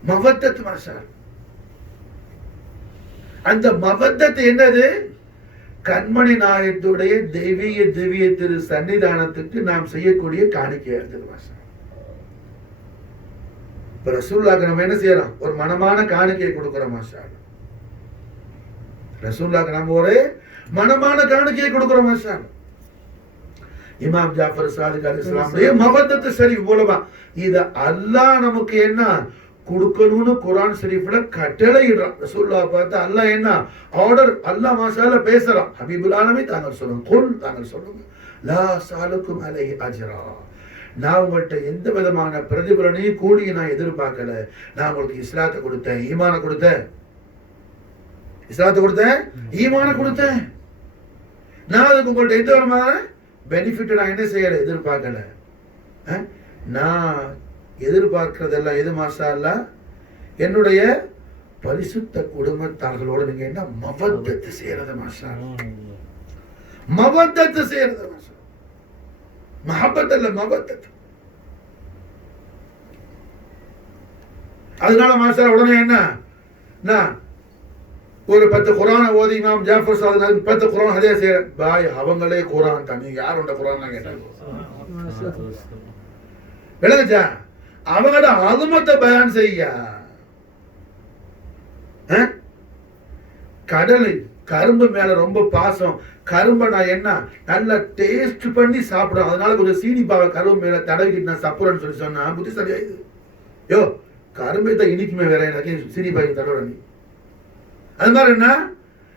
மவத்தத். மாஷா அந்த மவத்தத் என்னது? கண்மணி நாயத்துடைய தெய்வீக திரு சன்னிதானத்துக்கு நாம் செய்யக்கூடிய காணிக்கையா இருக்குது மாஷா. இப்ப ரசூலுல்லாஹ்க்கு நம்ம என்ன செய்யறோம்? ஒரு மனமான காணிக்கையை கொடுக்கிறோம் மாஷா. ரசூலுல்லாஹ்க்கு நம்ம ஒரு மனமான காணிக்கையை கொடுக்கிறோம் மாஷா. இமாம் ஜாஃபர் சாதிக் அலைஹிஸ்ஸலாமுடைய மவத்தத்து ஷரீஃப் மூலமா இத அல்லாஹ் நமக்கு என்ன கொடுக்கணும்னு குர்ஆன் ஷரீஃப்ல கட்டளை இடுறான். ரசூலுல்லாஹ் பார்த்து அல்லாஹ் என்ன ஆர்டர், அல்லாஹ் மாஷாஅல்லா பேசுறான். ஹபீபுல் ஆலமீன் தாங்கள் சொல்லுங்க, குல் தாங்கள் சொல்லுங்க, லா சாலுக்கும் அலைஹி அஜ்ரா, நான் உங்கள்கிட்ட எந்த விதமான பிரதிபலனையும் கூலியை நான் எதிர்பார்க்கல. நான் உங்களுக்கு இஸ்லாத்தை கொடுத்தேன், ஈமான கொடுத்தேன், இஸ்லாத்தை கொடுத்தேன், ஈமான கொடுத்தேன். நான் அதுக்கு உங்கள்கிட்ட எந்த விதமான பெனிஃபிட் நான் என்ன செய்யல, எதிர்பார்க்கல. நான் எதிர்பார்க்கிறதெல்லாம் எது மாஷா அல்லாஹ், என்னுடைய பரிசுத்த குடும்பத்தார்களோட நீங்க என்ன மவத்தத்து செய்யறது மாஷா, மவத்தத்து செய்யறது மாஷா, மஹப்பத் அல்ல மவத்தத். அதனால மாஷா உடனே என்ன, நான் ஒரு 10 குர்ஆனை ஓதி இமாம் ஜாஃபர் சாதிக் 10 குர்ஆன் ஹதீஸ் செய்யற பாய், அவங்களே குர்ஆன் தான், நீங்க யார் உண்ட குர்ஆன் கேட்டாங்க. விளங்குச்சா? அவங்களோட அலுமத்தை பயான் செய்ய. கடல் கரும்பு மேல ரொம்ப பாசம், கரும்பை நான் என்ன நல்லா டேஸ்ட் பண்ணி சாப்பிடுறோம், அதனால கொஞ்சம் சீனி பாவை கரும்பு மேல தடவிக்கிட்டு நான் சாப்பிடுறேன்னு சொல்லி சொன்னா புத்திசாலியாயுது. யோ கரும்பை தான் இனிக்குமே, வேற எனக்கு சீனி பாவை தடவை. நீ அது மாதிரி என்ன,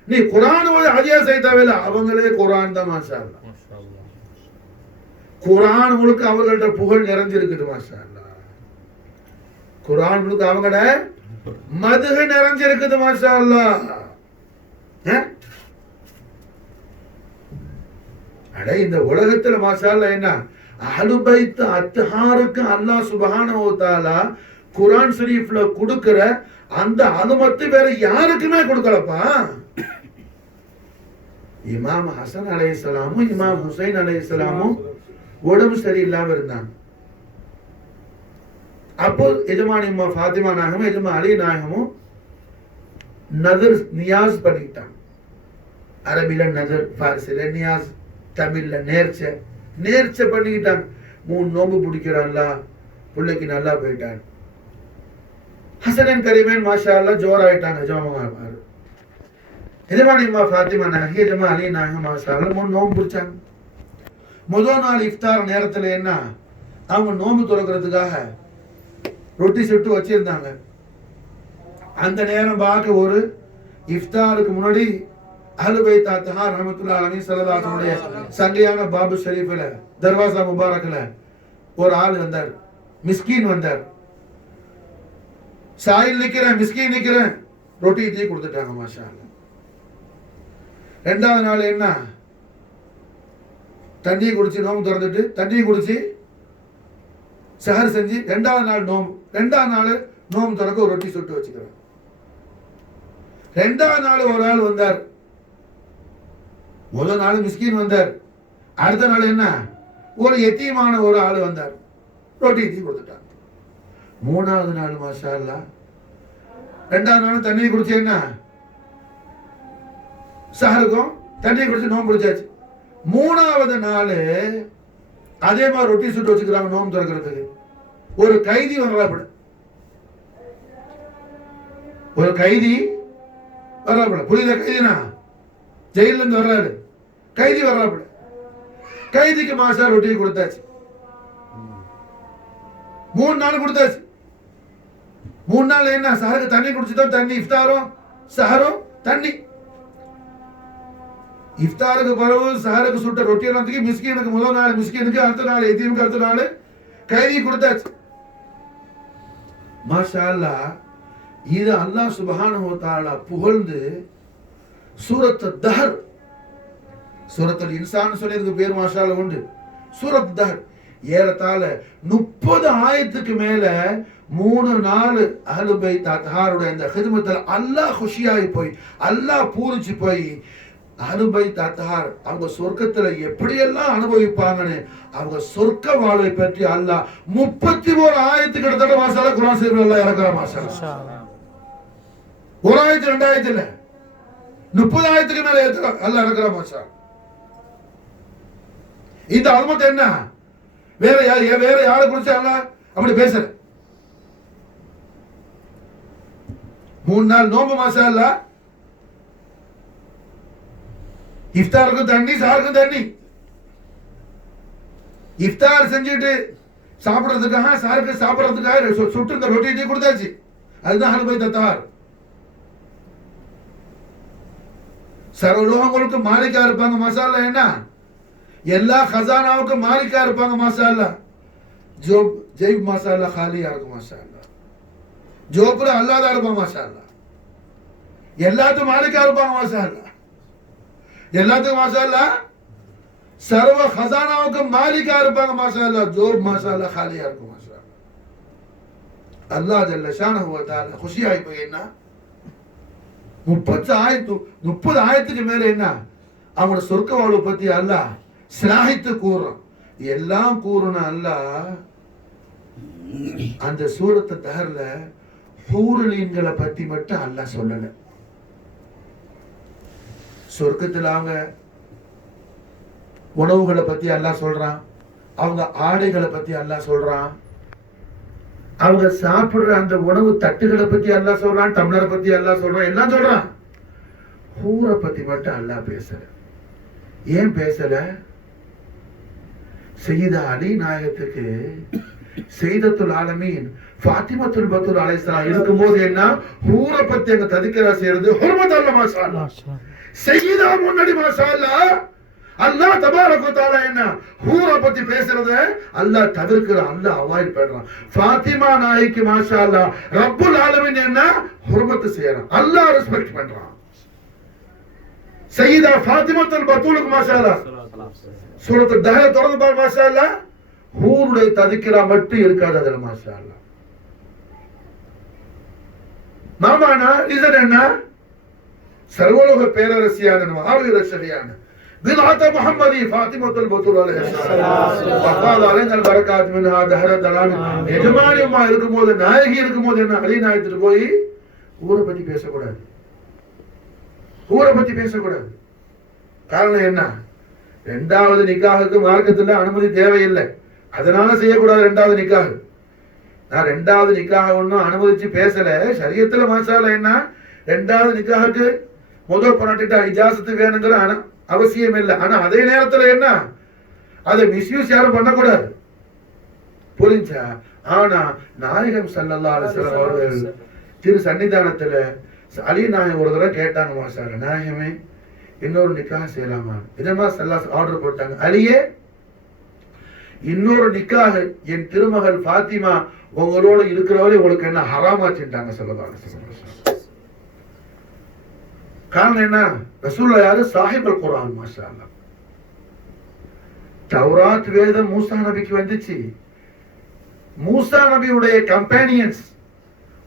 நீ குர்ஆன் ஹதீஸ் செய்ய தேவையில்ல, அவங்களே குர்ஆன் தான் மாஷா அல்லாஹ். குர்ஆன் முழுக்க அவர்கள்ட்ட புகழ் நிறைஞ்சிருக்குது மாஷா அல்லாஹ். குர்ஆன் முழுக்க அவங்களோட மதுஹ் நிறைஞ்சிருக்குது மாஷா அல்லாஹ். அட இந்த உலகத்துல மாஷா அல்லாஹ் என்ன அஹ்லு பைத் அத்ஹாருக்கு அல்லாஹ் சுப்ஹானஹு வ தஆலா குர்ஆன் ஷரீஃப்ல கொடுக்கிற அந்த அனுமதி வேற யாருக்குமே கொடுக்கலப்பா. இமாம் ஹசன் அலைஹிஸ்ஸலாமும் இமாம் ஹுசைன் அலைஹிஸ்ஸலாமும் உடம்பு சரியில்லாம இருந்தாங்க. அப்போ எஜமானி ஃபாத்திமா நாயகமும் எஜமா அலி நாயகமும் நதர் நியாஸ் பண்ணிட்டாங்க. அரபில நதர், பாரிசில நியாஸ், தமிழ்ல நேர்ச்சை பண்ணிக்கிட்டாங்க. 3 நோம்பு பிடிக்கிறான்ல, பிள்ளைக்கு நல்லா போயிட்டாங்க. ஹசன் கரீமேன் மாஷா அல்லாஹ் ஜோராயிட்டாங்க. எஜமானி ஃபாத்திமா நாயகி எஜமா அலி நாயகம் மாஷா அல்லாஹ் 3 நோம்பு பிடிச்சாங்க. முதல் நாள் இஃப்தார் நேரத்தில் என்ன, அவங்க நோம்பு துறக்கிறதுக்காக ரொட்டி சுட்டு வச்சிருந்தாங்க. அந்த நேரம் பார்க்க ஒரு இஃப்தாருக்கு முன்னாடி அஹ்லு பைத் அத்ஹார் ரஹ்மத்துல்லாஹி அலைஹி ஸல்லல்லாஹுடைய சங்கையான பாபு ஷரீஃப்ல தர்வாசா முபாரக்ல ஒரு ஆள் வந்தார், மிஸ்கீன் வந்தார். சாயில் நிக்கிறேன், மிஸ்கீன் நிக்கிறேன், ரொட்டி தீ கொடுத்துட்டாங்க மாஷா அல்லாஹ். 2வது நாள் என்ன, தண்ணி குடிச்சு நோம்பு திறந்துட்டு தண்ணி குடிச்சு சஹர் செஞ்சு 2வது நாள் நோம்பு, 2வது நாள் நோம்பு திறக்க ஒரு ரொட்டி சுட்டு வச்சுக்கிறேன். 2வது நாள் ஒரு ஆள் வந்தார். முதல் நாள் மிஸ்கின் வந்தார். அடுத்த நாள் என்ன, ஒரு எத்தீமான ஒரு ஆள் வந்தார், ரொட்டி தீ கொடுத்துட்டார். 3வது நாள் மாஷா அல்லாஹ் 2வது நாள் தண்ணி குடிச்சு என்ன சஹருக்கும் தண்ணி குடிச்சு நோம்பு குடிச்சாச்சு. 3வது நாள் அதே மாதிரி ரொட்டி சுட்டு வச்சுக்கிறாங்க நோம்பு திறக்கிறதுக்கு. ஒரு கைதி வர்றாப்புல, ஒரு கைதி வர்றாப்புல, புரியுதா? கைதினா ஜெயில இருந்து வர்றாரு, கைதி வர்றாப்புல. கைதிக்கு மாஷா ரொட்டி கொடுத்தாச்சு. 3 நாள் கொடுத்தாச்சு. 3 நாள் என்ன, சஹருக்கு தண்ணி குடிச்சுதான், தண்ணி இஃப்தாரும் சஹரும் தண்ணி. இஃப்தாருக்கு பிறகு சஹருக்கு சுட்ட ரொட்டி எல்லாத்துக்கு மிஸ்கீனுக்கு முதல் நாள் மிஸ்கீனுக்கு, அடுத்த நாள் எத்தீமுக்கு, அடுத்த நாள் கைதி கொடுத்தாச்சு. மாஷா அல்லாஹ். இது அல்லாஹ் சுப்ஹானஹு வ தஆலா புகழ்ந்து சூரத் தஹர், சூரத்துல் இன்சான் சொல்லி இதுக்கு பேர் மாஷா அல்லாஹ் உண்டு. சூரத் தஹர் ஏறத்தாழ 30 ஆயத்துக்கு மேல 3 நாள் அஹ்லு பைத் அத்ஹாருடைய இந்த ஹிதமத்துல அல்லாஹ் குஷியாகி போய், அல்லாஹ் பூரிச்சு போய், அஹ்லு பைத் அத்ஹார் அவங்க சொர்க்கத்துல எப்படியெல்லாம் அனுபவிப்பாங்கன்னு அவங்க சொர்க்க வாழ்வை பற்றி அல்லாஹ் 31 ஆயத்துக்கு கிட்டத்தட்ட மாஷா அல்லாஹ் குர்ஆன் ஷரீஃப்ல அல்லாஹ் இறக்குற மாஷா அல்லாஹ். ஒரு ஆயத்து 2 ஆயத்து இல்ல, 30,000க்கு மேல அல்லாஹ் இறக்குறான் மாஷா. இந்த அல்மத் என்ன? வேற யாரை குறிச்சு அல்லாஹ் அப்படி பேசுற? 3 நாள் நோம்பு மாஷா அல்லாஹ். இஃப்தாருக்கும் தண்ணி, சாருக்கும் தண்ணி. இஃப்தார் செஞ்சுட்டு சாப்பிடுறதுக்காக, சாருக்கு சாப்பிடுறதுக்காக சுட்டு இந்த ரொட்டி கொடுத்தாச்சு. அதுதான் அனுபவி தத்தார். சர்வலோகங்களுக்கு மாலிக்கா இருப்பாங்க மசாலா. என்ன? எல்லா खजानाவுக்கும் மாலிக்கா இருப்பாங்க மசாலா. ஜெய்ப் மசாலா खालिயா இருக்கும் மசாலா. ஜோப்ல அல்லாஹ் தான் இருப்பாங்க மசாலா. எல்லாத்துக்கும் மாலிக்கா இருப்பாங்க மசாலா. எல்லாத்துக்கும் மசாலா. சர்வ खजानाவுக்கும் மாலிக்கா இருப்பாங்க மசாலா. ஜோப் மசாலா खालिயா இருக்கும் மசாலா. அல்லாஹ் ஜல்ல ஷானஹு வ தஆலா खुशिயாய் போய் என்ன 30 ஆயத்துக்கு மேல என்ன அவங்களோட சொர்க்க வாழ்வு பத்தி அல்லாஹ் சிலாகித்து கூறுறான். எல்லாம் கூறுன அல்லாஹ் அந்த சூரத்தை தஹர்ல ஹூருலீன்களை பத்தி மட்டும் அல்லாஹ் சொல்லல. சொர்க்கத்தில் அவங்க உணவுகளை பத்தி அல்லாஹ் சொல்றான். அவங்க ஆடைகளை பத்தி அல்லாஹ் சொல்றான். அவங்க சாப்பிடுற அந்த உணவு தட்டுகளை பத்தி அல்லாஹ் சொல்றான். டம்ளரை பத்தி அல்லாஹ் சொல்றான். எல்லாம் சொல்றான். ஹூரை பத்தி மட்டும் அல்லாஹ் பேசல. ஏன் பேசல? சையீதா அலி நாயகத்துக்கு சையதத்துல் ஆலமீன் ஃபாத்திமத்துல் பத்தூல் அலைஹிஸ்ஸலாம் இருக்கும்போது என்ன ஹூரை பத்தி அங்க ததிக்கரா செய்யறது ஹுர்மத் அல்லாஹ் மாஷா அல்லாஹ். சையீதா முன்னாடி மாஷா அல்லாஹ் அல்லாஹ் தபாரக வ தஆலா என்ன ஹூரை பத்தி பேசுறத அல்லாஹ் தவிர்க்கிறான். அல்லாஹ் அவாய்ட் பண்றான். ஃபாத்திமா நாயிக்கு மாஷா அல்லாஹ் ரப்புல் ஆலமீன் என்ன ஹுர்மத் செய்யறான். அல்லாஹ் ரெஸ்பெக்ட் பண்றான். சையீதா ஃபாத்திமத்துல் பத்தூலுக்கு மாஷா அல்லாஹ் சூரத்து தஹர் தொடர்ந்து பார் மாஷா அல்லாஹ் ஹூருடைய ததிக்கரா மட்டும் இருக்காது அதுல மாஷா அல்லாஹ். மாமானா ரீசன் என்ன? சர்வலோக பேரரசியான ஆளுகிற சரியான بضعة محمدي فاطمة البتول عليه السلام فقال علينا البركات منها دهر الدلال. எஜமானி அம்மா இருக்கும்போது, நாயகி இருக்கும்போது என்ன அலி நாயகத்துக்கு போய் ஊரை பத்தி பேசக்கூடாது. ஊரை பத்தி பேசக்கூடாது. காரணம் என்ன? 2வது நிக்காஹுக்கு மார்க்கத்துல அனுமதி தேவையில்லை. அதனால செய்யக்கூடாது 2வது நிக்காஹ். நான் 2வது நிக்காஹ் ஒன்னும் அனுமதிச்சு பேசல. ஷரியத்துல மாஷாஅல்லாஹ் என்ன 2வது நிக்காஹுக்கு முதல் பொண்ணாட்டிட்ட இஜாசத்து வேணுங்கிற அவசியம் இல்லை. ஆனா அதே நேரத்துல என்ன அதை மிஸ்யூஸ் யாரும் பண்ணக்கூடாது. புரிஞ்சா? ஆனா நாயகம் ஸல்லல்லாஹு அலைஹி வஸல்லம் அவர்கள் திரு சன்னிதானத்துல அலி நாயகம் ஒரு தடவை கேட்டாங்க மாஷாஅல்லாஹ், நாயகமே இன்னொரு நிக்காஹ் செய்யலாமா? இதமா ஸல்லல்லாஹு ஆர்டர் போட்டாங்க. அலியே இன்னொரு நிக்காஹ் என் திருமகள் ஃபாத்திமா உங்களோட இருக்கிறவரை உங்களுக்கு என்ன ஹராமாச்சுட்டாங்க ஸல்லல்லாஹு அலைஹி வஸல்லம். காரணம் என்ன? ரசூலுல்லாஹ் யாரு? சாஹிபுல் குர்ஆன் மாஷாஅல்லாஹ். தௌராத் வேதம் மூசா நபிக்கு வந்துச்சு. மூசா நபியுடைய கம்பேனியன்ஸ்,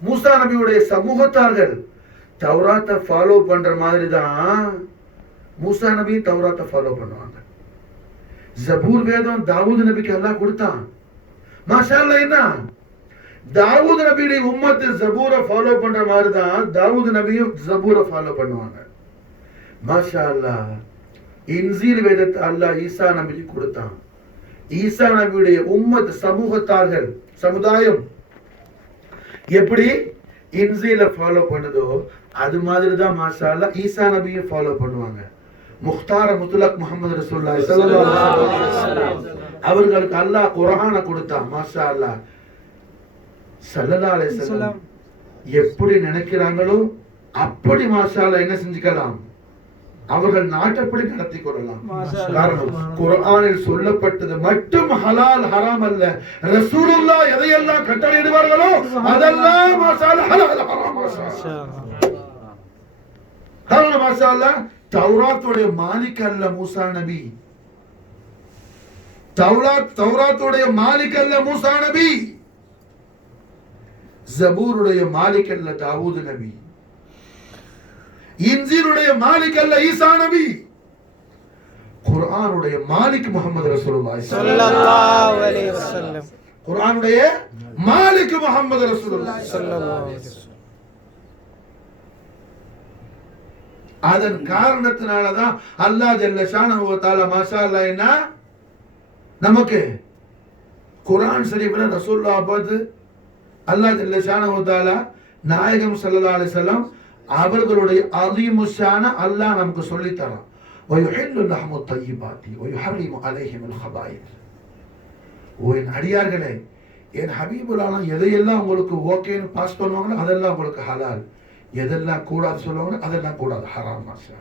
மூசா நபியுடைய சமூகத்தார்கள் தௌராத்தை ஃபாலோ பண்ற மாதிரி தான் மூசா நபி தௌராத்தை ஃபாலோ பண்ணுவாங்க. ஜபூர் வேதம் தாவூத் நபிக்கு அல்லாஹ் கொடுத்தான். மாஷாஅல்லாஹ் என்ன தாவூத் நபியுடைய உம்மத்து ஜபூரை ஃபாலோ பண்ற மாதிரி தான் தாவூத் நபியும் ஜபூரை ஃபாலோ பண்ணுவாங்க. மாஷாஅல்லாஹ் இன்ஜீல் வேதத்தை அல்லாஹ் ஈசா நபிக்கு கொடுத்தான். ஈசா நபியுடைய உம்மத் சமூகத்தார்கள் சமுதாயம் எப்படி இன்ஜீலை ஃபாலோ பண்ணுதோ அது மாதிரி தான் மாஷாஅல்லாஹ் ஈசா நபியை ஃபாலோ பண்ணுவாங்க. முக்தார் முத்லக் முஹம்மது ரசூலுல்லாஹி ஸல்லல்லாஹு அலைஹி வஸல்லம் அவர்களுக்கு அல்லாஹ் குர்ஆனை கொடுத்தான். மாஷாஅல்லாஹ் ஸல்லல்லாஹு அலைஹி வஸல்லம் எப்படி நினைக்கிறாங்களோ அப்படி மாஷாஅல்லாஹ் என்ன செஞ்சுக்கலாம், அவர்கள் நாட்டப்படி நடத்தி கொள்ளலாம். காரணம் குர்ஆனில் சொல்லப்பட்டது மட்டும் ஹலால் ஹராம் அல்ல. ரசூலுல்லாஹ் எதையெல்லாம் கட்டளையிடுவார்களோ அதெல்லாம் மாஷாஅல்லாஹ் ஹலால் ஹராம் மாஷாஅல்லாஹ். காரணம் மாஷாஅல்லாஹ் தௌராத்துடைய மாலிக் அல்ல மூசா நபி. தௌராத்துடைய மாலிக் அல்ல மூசா நபி. ஜபூருடைய மாலிக் அல்ல தாவூத் நபி. இன்ஜீலுடைய மாலிக் அல்ல ஈசா நபி. குர்ஆனுடைய மாலிக் முஹம்மது ரசூலுல்லாஹி ஸல்லல்லாஹு அலைஹி வஸல்லம். குர்ஆனுடைய மாலிக் முஹம்மது ரசூலுல்லாஹி ஸல்லல்லாஹு அலைஹி வஸல்லம். அதன் காரணத்தினாலதான் அல்லாஹ் ஜல்ல ஷானஹு வ தஆலா மாஷா அல்லாஹ் என்ன நமக்கு குர்ஆன் ஷரீஃப்ல ரசூலுல்லாஹ் பார்த்து அல்லாஹ் ஜல்ல ஷானஹு வ தஆலா நாயகம் ஸல்லல்லாஹு அலைஹி வஸல்லம் அவர்களுடைய அதீமுஷான அல்லாஹ் நமக்கு சொல்லி தரான். வயுஹில்லு லஹ்மு தய்யிபாத்தி வயுஹர்ரிமு அலைஹிமுல் ஹபாயித். ஓ என் அடியார்களே, என் ஹபீபுல் ஆலம் எதையெல்லாம் உங்களுக்கு ஓகேன்னு பாஸ் பண்ணுவாங்களோ அதெல்லாம் உங்களுக்கு ஹலால், எதெல்லாம் கூடாது சொல்லுவாங்களோ அதெல்லாம் கூடாது, ஹராம். மாஷா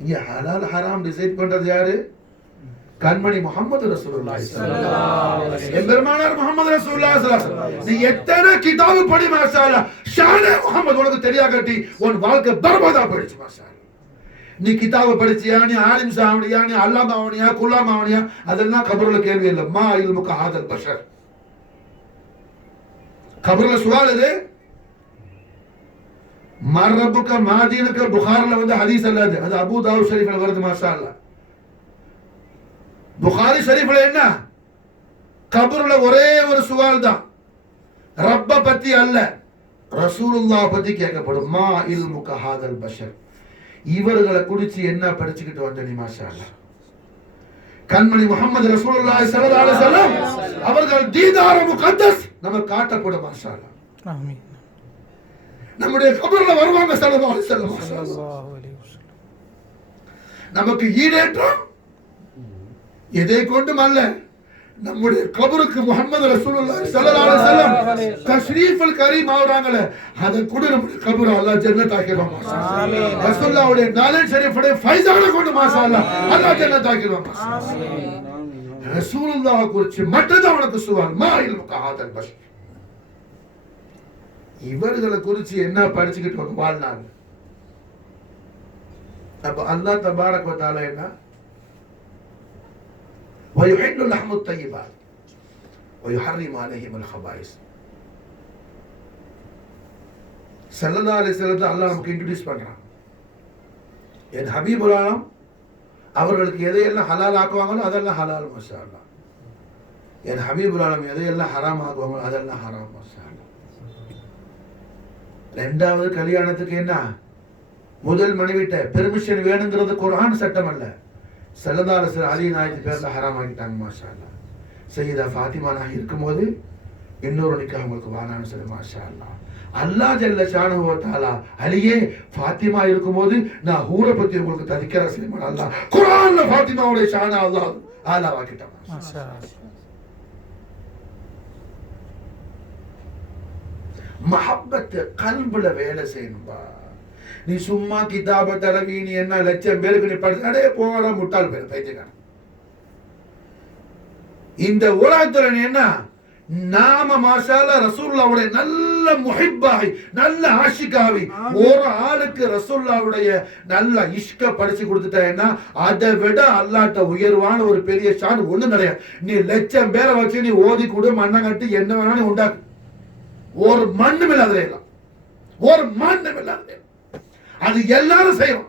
இங்க ஹலால் ஹராம் டிசைட் பண்றது யாரு? கண்மணி முஹம்மது ரசூலுல்லாஹி ஸல்லல்லாஹு அலைஹி வஸல்லம். எம்பெருமானார் முஹம்மது ரசூலுல்லாஹி ஸல்லல்லாஹு அலைஹி வஸல்லம். நீ எத்தனை கிதாபு படி மாஷா அல்லாஹ், ஷானே முஹம்மது உனக்கு தெரியாகட்டி உன் வாழ்க்கை பர்பாதா போயிடுச்சு. மாஷா அல்லாஹ் நீ கிதாபு படிச்சியா, நீ ஆலிம் சாவணியா, நீ அல்லாம ஆவணியா, குல்லாம் ஆவணியா, அதெல்லாம் கபருல கேள்வி இல்லை. மா இல்முக ஹாதல் பஷர். கபருல சுவால் இது. மர்ரபுக்க மாதீனுக்க புகாரில வந்து ஹதீஸ் அல்லாது, அது அபூ தாவூத் ஷரீஃப்ல வருது. மாஷா அல்லாஹ் புகாரி ஷரீஃப்ல என்ன கபருல ஒரே ஒரு சுவால் தான், ரப்ப பத்தி அல்ல, ரசூலுல்லாஹ் பத்தி கேட்கப்படும். மா இல்முக ஹாதல் பஷர். இவர்களை குடிச்சு என்ன படிச்சுக்கிட்டு வந்த நீ? மாஷா அல்லாஹ் கண்மணி முஹம்மது ரசூலுல்லாஹி ஸல்லல்லாஹு அலைஹி வஸல்லம் அவர்கள் தீதார முகத்தஸ் நமக்கு காட்டப்படும். மாஷா அல்லாஹ் ஆமீன். நம்முடைய கபர்ல வருவாங்க ஸல்லல்லாஹு அலைஹி வஸல்லம். நமக்கு ஈடேற்றம் எதை கொண்டும் அல்ல, நம்முடைய கபருக்கு முஹம்மது ரசூலுல்லாஹி ஸல்லல்லாஹு அலைஹி வஸல்லம் தஷ்ரீஃபுல் கரீம் ஆவறாங்களே, அத கூட நம்முடைய கபர் அல்லாஹ் ஜன்னத் ஆக்கிடுவான். ஆமீன். ரசூலுல்லாஹ்வுடைய நாலேஜ் ஷரீஃபுடைய ஃபைஸான கொண்டு மாஷா அல்லாஹ் அல்லாஹ் ஜன்னத் ஆக்கிடுவான். ஆமீன். ரசூலுல்லாஹ் குறித்து மட்டும்தான் உனக்கு சுவால். மா இல்முக ஹாதல் பஷர். இவர்களை குறித்து என்ன படிச்சுக்கிட்டு வந்து வாழ்நாள்? அப்ப அல்லாஹ் தபாரக வ தஆலா என்ன ويحل لحم الطيبات ويحرم عليهم الخبائث. ஸல்லல்லாஹு அலைஹி வஸல்லம் அல்லாஹ் நமக்கு இன்ட்ரோ듀ஸ் பண்றான். என் ஹபீபுல் ஆலம் அவர்களுக்கு எதையெல்லாம் ஹலால் ஆக்குவாங்களோ அதெல்லாம் ஹலால். மாஷா அல்லாஹ் என் ஹபீபுல் ஆலம் எதையெல்லாம் ஹராம் ஆக்குவாங்களோ அதெல்லாம் ஹராம். மாஷா அல்லாஹ் ரெண்டாவது கல்யாணத்துக்கு என்ன, முதல் மனைவிட்ட பெர்மிஷன் வேணுங்கிறது குர்ஆன் சட்டம் அல்ல, ஸல்லல்லாஹு அலைஹி வஸல்லம் அலி நாயகி பேர்ல ஹராம் ஆகிட்டாங்க. மாஷா அல்லாஹ் சையதா ஃபாத்திமா நாயகி இருக்கும்போது இன்னொரு நிக்காஹ் உங்களுக்கு வானான்னு சொல்லி. மாஷா அல்லாஹ் அல்லாஹ் ஜல்ல ஷானஹு வ தஆலா அலியே ஃபாத்திமா இருக்கும்போது நான் ஹூரை பத்தி உங்களுக்கு ததிக்கற செய்யணும். அல்லாஹ் குர்ஆன்ல ஃபாத்திமாவுடைய ஷான அல்லாஹ் ஆலா வாக்கிட்டான். மாஷா அல்லாஹ் மஹப்பத் கல்புல வேலை செய்யணும்பா. நீ சும்மா கிதாப தடவி நீ என்ன லட்சம் பேருக்கு நீ படிச்சே போற முட்டாள் பேர் பைத்தியக்காரன். இந்த உலகத்துல நீ என்ன நாம மாஷா அல்லாஹ் ரசூலுல்லாஹ்வுடைய நல்ல முஹிப்பாய் நல்ல ஆஷிகாவி ஒரு ஆளுக்கு ரசூலுல்லாஹ்வுடைய நல்ல இஷ்க படிச்சு கொடுத்துட்டேன்னா அதை விட அல்லாஹ்ட்ட உயர்வான ஒரு பெரிய ஷான் ஒண்ணு கிடையாது. நீ லட்சம் பேரை வச்சு நீ ஓதி கொடு மண்ணை கட்டி என்ன வேணாலும் உண்டாக்கு, ஒரு மண்ணும் இல்லாத ஒரு மண்ணும் இல்லாத. அது எல்லாரும் செய்வான்.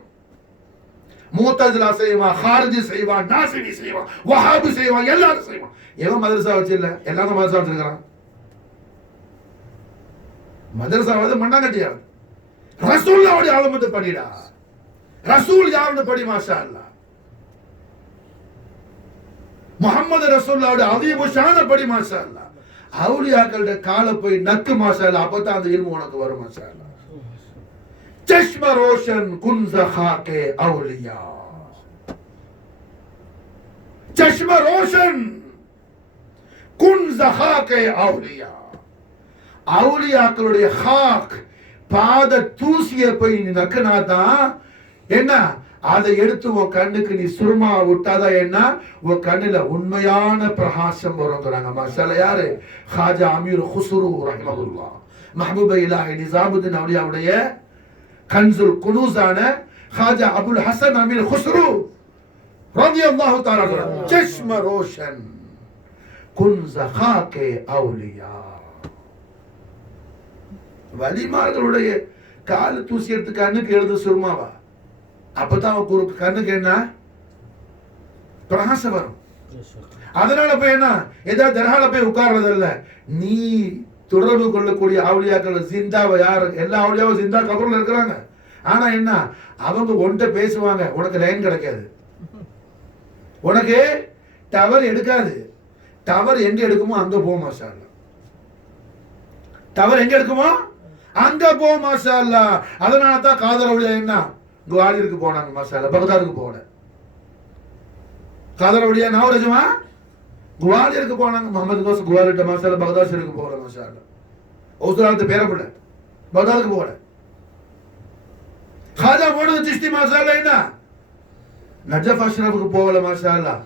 முஅத்தஸிலா செய்வான், ஹாரிஜி செய்வான், நாசிபி செய்வான், வஹாபி செய்வான், எல்லாரும் செய்வான். எவன் மதரசா வச்சு இல்ல, எல்லாரும் மதரசா வச்சிருக்கான். மதரசா வந்து மண்ணாங்கட்டியாவது ரசூலுல்லாஹ்வுடைய ஆலமத்தை படிடா. ரசூல் யாருன்னு படி. மாஷா அல்லாஹ் முஹம்மது ரசூலுல்லாஹ்வுடைய அதீமு ஷான படி. மாஷா அல்லாஹ் அவுலியாக்களுடைய கால போய் நக்கு. மாஷா அல்லாஹ் அப்பதான் அந்த இல்மு உனக்கு வரும். மாஷா அல்லாஹ் चश्मा रोशन कुंज़खा के औलिया. चश्मा रोशन कुंज़खा के औलिया. औलियाக்களுடைய ஹாக் பாத தூசியை போய் நீ நக்குனாதான் என்ன, அதை எடுத்து உன் கண்ணுக்கு நீ சுருமா விட்டாதான் என்ன, உன் கண்ணுல உண்மையான பிரகாசம் வருங்கிறாங்க. மாஷா யாரு? ஹாஜா அமீர் குஸ்ரு ரஹ்மத்துல்லாஹ் மஹ்பூப இலாஹி நிஸாமுத்தீன் அவுலியாவுடைய கன்சுல் குனூஸான ஹாஜா அபுல் ஹசன் அமீர் குஸ்ரு ரலியல்லாஹு தஆலா அன்ஹு. சஷ்ம ரோஷன் குன்ஸகா கே அவுலியா. வலிமார்களுடைய கால தூசி எடுத்து கண்ணுக்கு எழுது சுருமாவா, அப்பதான் அவருக்கு கண்ணுக்கு என்ன பிரகாசம் வரும். அதனால போய் என்ன ஏதாவது தர்கால போய் உட்கார்றது இல்ல, நீ தொடர்பு கொள்ளக்கூடிய அவுலியாக்கள் ஜிந்தாவை யாரு, எல்லா அவுலியாவும் ஜிந்தா கபூர்ல இருக்கிறாங்க. ஆனா என்ன, அவங்க ஒன்றை பேசுவாங்க, உனக்கு லைன் கிடைக்காது, உனக்கு டவர் எடுக்காது. டவர் எங்க எடுக்குமோ அங்க போ மாஷா அல்லாஹ். டவர் எங்க எடுக்குமோ அங்க போ மாஷா அல்லாஹ். அதனால தான் காதர் அவுலியா என்ன குவாலியருக்கு போனாங்க மாஷா அல்லாஹ், பகதாதுக்கு போகல. காதர் அவுலியா நவரஜமா குவாலியருக்கு போனாங்க, முகமது கோஸ் குவாலிட்ட மாஷா அல்லாஹ் பகதாத் ஷெரீஃப்க்கு போகல மாஷா அல்லாஹ். ஓசுராத்து பேரப்பிள்ளை பகதாதுக்கு போகல. खाजा मोड़ चिश्ती माशा अल्लाह ना नजफ अशरफ को போகல மாஷா அல்லாஹ்.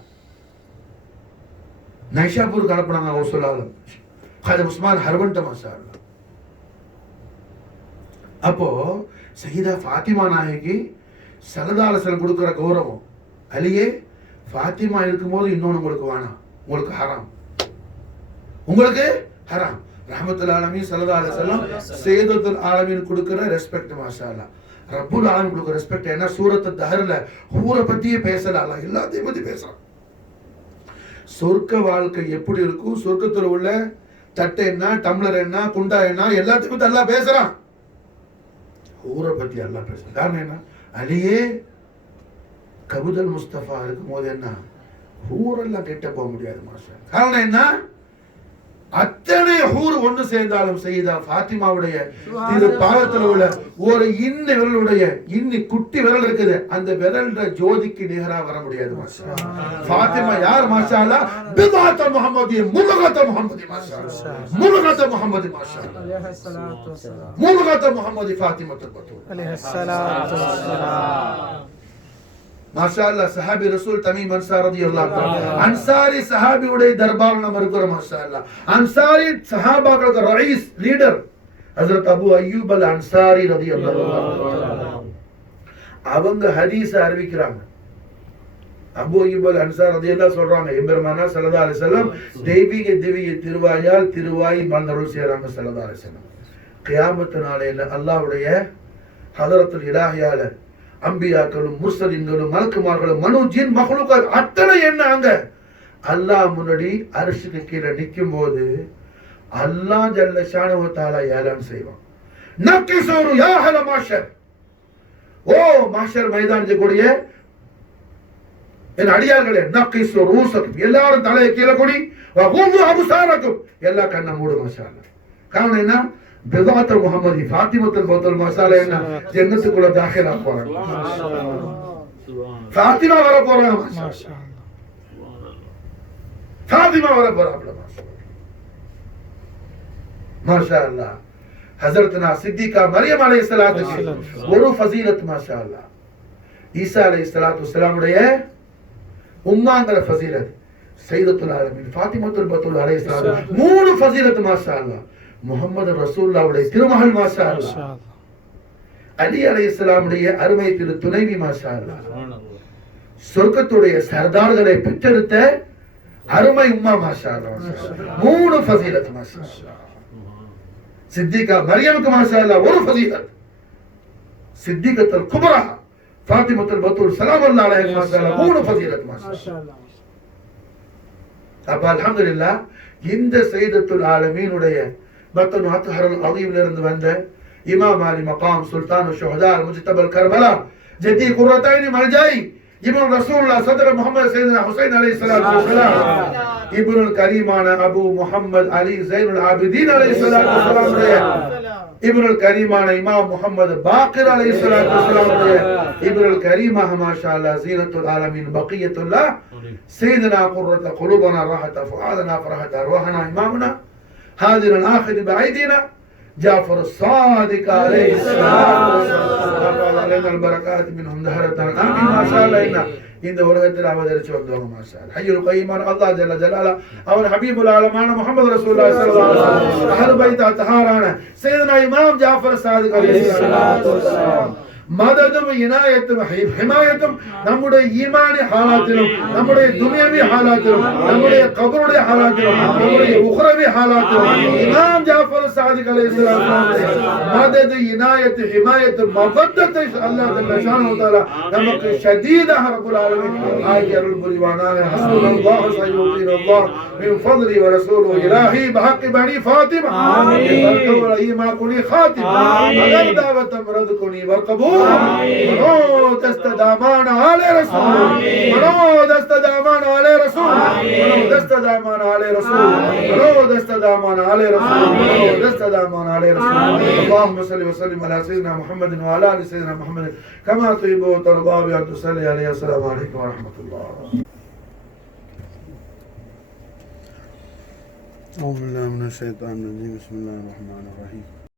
நைஷாபூர் கலப்பனாங்க ஓசுலாலம் खाजा உஸ்மான் ஹர்வன்ட மாஷா அல்லாஹ். அப்போ சையதா ஃபாத்திமா நாயகி ஸல்லல்லாஹு அலைஹி வஸல்லம் கொடுக்கிற கௌரவம், அலியே ஃபாத்திமா இருக்கும்போது இன்னொன்னு உங்களுக்கு வேணாம், உங்களுக்கு ஹராம், உங்களுக்கு ஹராம். ரஹ்மத்துல் ஆலமீன் ஸல்லல்லாஹு அலைஹி வஸல்லம் சையதுல் ஆலமீன் கொடுக்கிற ரெஸ்பெக்ட் மாஷா அல்லாஹ். ரப்புல் ஆலமீன் கொடுக்கிற ரெஸ்பெக்ட் என்ன, சூரத்து தஹர்ல ஹூரை பத்தியே பேசல, அல்லாஹ் எல்லாத்தையும் பத்தி பேசுறான். சொர்க்க வாழ்க்கை எப்படி இருக்கும், சொர்க்கத்துல உள்ள தட்டை என்ன, டம்ளர் என்ன, குண்டா என்ன, எல்லாத்தையும் பத்தி அல்லாஹ் பேசுறான். ஹூரை பத்தி அல்லாஹ் பேசுறான். காரணம் என்ன, அலியே கபுதல் முஸ்தபா இருக்கும் போது என்ன ஹூரெல்லாம் கிட்ட போக முடியாது மாஷா. காரணம் என்ன, அத்தனை ஹூர் ஒன்று சேர்ந்தாலும் செய்தா ஃபாத்திமாவுடைய திரு பாதத்தில் உள்ள ஒரு இன்னி விரலுடைய இன்னி குட்டி விரல் இருக்குது, அந்த விரல்ற ஜோதிக்கு நிகரா வர முடியாது மாஷா. ஃபாத்திமா யார் மாஷா அல்லாஹ், பிதாத்த முஹம்மதி முலகத முஹம்மதி மாஷா அல்லாஹ், முலகத முஹம்மதி மாஷா அல்லாஹ், முலகத முஹம்மதி ஃபாத்திமத்துல் பத்தூல் அலைஹிஸ்ஸலாத்து வஸ்ஸலாம் மாஷா அல்லாஹ். சஹாபி ரசூல் தமீம் அன்சாரி ரலியல்லாஹு அன்ஹு அன்சாரி சஹாபி உடைய தர்பார் நம்ம இருக்கிறோம் மாஷா அல்லாஹ். அன்சாரி சஹாபாக்களுக்கு ரئيس லீடர் ஹஜ்ரத் அபூ அய்யூப் அல் அன்சாரி ரலியல்லாஹு அன்ஹு. அவங்க ஹதீஸ் அறிவிக்கிறாங்க. அபூ அய்யூப் அல் அன்சாரி ரலியல்லாஹு சொல்றாங்க, எம்பெருமானார் ஸல்லல்லாஹு அலைஹி வஸல்லம் தெய்வீக திவ்ய திருவாயால் திருவாய் மன்னருள் செய்றாங்க ஸல்லல்லாஹு அலைஹி வஸல்லம். கியாமத் நாளையில அல்லாஹ்வுடைய ஹதரத்துல் இலாஹியால அம்பியாக்களும் முர்சலின்களும் மலக்குமார்களும் மனு ஜின் மக்லூகாத் அத்தனை என்ன அங்க அல்லாஹ் முன்னாடி அரிசிக்கு கீழே நிற்கும் போது அல்லாஹ் ஜல்ல ஷானஹு வ தஆலா ஏலான் செய்வான், நக்கிசூரு யா அஹ்ல மாஷர், ஓ மாஷர் மைதானத்தில் கூடிய என் அடியார்களே, நக்கிசூரு ரூஸக்கும், எல்லாரும் தலையை கீழே கொடி, வகுது அபுசாரக்கும், எல்லா கண்ணை மூடு மாஷா அல்லாஹ். காரணம் என்ன, பிதாத் முஹம்மதி ஃபாத்திமத்துல் பத்தூல் மசாலா என்ன ஜன்னத்துக்குள்ள தாখিল ஆக்குறாங்க. ஃபாத்திமா வர போறாங்க மாஷா அல்லாஹ், ஃபாத்திமா வர போறாங்க மாஷா அல்லாஹ். ஹஜ்ரத்னா சித்திகா மரியம் அலைஹிஸ்ஸலாத்துக்கு ஒரு ஃபஸீலத் மாஷா அல்லாஹ். ஈசா அலைஹிஸ்ஸலாத்து வஸ்ஸலாமுடைய உம்மாங்கற ஃபஸீலத், சையதுல் ஆலமீன் ஃபாத்திமத்துல் பத்தூல் அலைஹிஸ்ஸலாம் மூணு ஃபஸீலத் மாஷா அல்லாஹ். முஹம்மது ரசூலுல்லாஹ்வுடைய திருமகள் மாஷா அல்லாஹ். அலி அலைஹிஸ்ஸலாமுடைய அருமை திரு துணைவி மாஷா அல்லாஹ். சொர்க்கத்துடைய சர்தார்களை பெற்றெடுத்த அருமை உம்மா மாஷா அல்லாஹ். மூணு ஃபஸீலத் மாஷா அல்லாஹ். சித்திகா மரியமுக்கு மாஷா அல்லாஹ் ஒரு ஃபஸீலத், சித்திகத்துல் குப்ரா ஃபாத்திமத்துல் பத்தூல் ஸலாமுல்லாஹி அலைஹி மாஷா அல்லாஹ் மூணு ஃபஸீலத் மாஷா அல்லாஹ். அப்ப அல்ஹம்துலில்லாஹ் இந்த சையதுல் ஆலமீனுடைய பத்னு அத்ஹருல் அஸீம்ல இருந்து வந்த இமாம் அலி மகாம் சுல்தான் ஷுஹதா முஜ்தபல் கர்பலா ஜதி குர்ரத்தைன் மர்ஜாய் இப்னு ரசூலுல்லாஹ் சதர் முஹம்மது சையதுனா ஹுசைன் அலைஹிஸ்ஸலாத்து வஸ்ஸலாம், இப்னுல் கரீமான அபு முஹம்மது அலி ஸைனுல் ஆபிதீன் அலைஹிஸ்ஸலாத்து வஸ்ஸலாம், இப்னுல் கரீமான இமாம் முஹம்மது பாக்கிர் அலைஹிஸ்ஸலாத்து வஸ்ஸலாம், இப்னுல் கரீமா மாஷா அல்லாஹ் ஸீனத்துல் ஆலமீன் பகியத்துல்லாஹ் சையதுனா குர்ரத குலூபனா ராஹத ஃபுஆதனா ஃபரஹத அர்வாஹனா இமாமுனா هذا الآخر بعيدنا جعفر الصادق عليه السلام علينا البركات منهم ظهرت آمين ما شاء الله إنا இந்த உலகத்தில் அவதரிச்சு வந்தவங்க மாஷா அல்லாஹ். ஹய்யுல் கய்யூமான அல்லாஹ் ஜல்ல ஜலாலா அவர் ஹபீபுல் ஆலமான முஹம்மது ரசூலுல்லாஹி ஸல்லல்லாஹு அலைஹி வஸல்லம் அஹ்ல் பைத் அத்ஹாரான சையதுனா இமாம் ஜாஃபர் சாதிக் அலைஹிஸ்ஸலாத்து வஸ்ஸலாம் மததும் இனாயத்தும் ஹிமாயத்தும் நம்முடைய ஈமானி ஹாலாத்திலும் நம்முடைய துனியவி ஹாலாத்திலும் நம்முடைய கபருடைய ஹாலாத்திலும் நம்முடைய உக்ரவி ஹாலாத்திலும் இமாம் ஜாஃபர் சாதிக் அலைஹிஸ்ஸலாத்து வஸ்ஸலாம் மதது இனாயத்து ஹிமாயத்து மவத்தத்தை அல்லாஹ் ஜல்ல ஷானஹு வ தஆலா நமக்கு ஷதீதாக ரப்புல் ஆலமீன் ஆகி அருள் புரிவானாக. ஹஸ்புனல்லாஹு சய்யுதீனல்லாஹ் மின் ஃபضلி வ ரசூலுஹு இலாஹி பஹக்கி பனி ஃபாத்திமா ஆமீன். வர்கபுல் ஈமா குனி ஃபாத்திமா அகர் தாவத்தம் ரதுகுனி வர்கபு بنو دست دامان آل رسول بنو دست دامان آل رسول بنو دست دامان آل رسول بنو دست دامان آل رسول بنو دست دامان آل رسول اللهم صل وسلم على سيدنا محمد وعلى ال سيدنا محمد كما تحب وترضى بأن تصلي عليه. السلام عليكم ورحمة الله. أعوذ بالله من الشيطان الرجيم. بسم الله الرحمن الرحيم.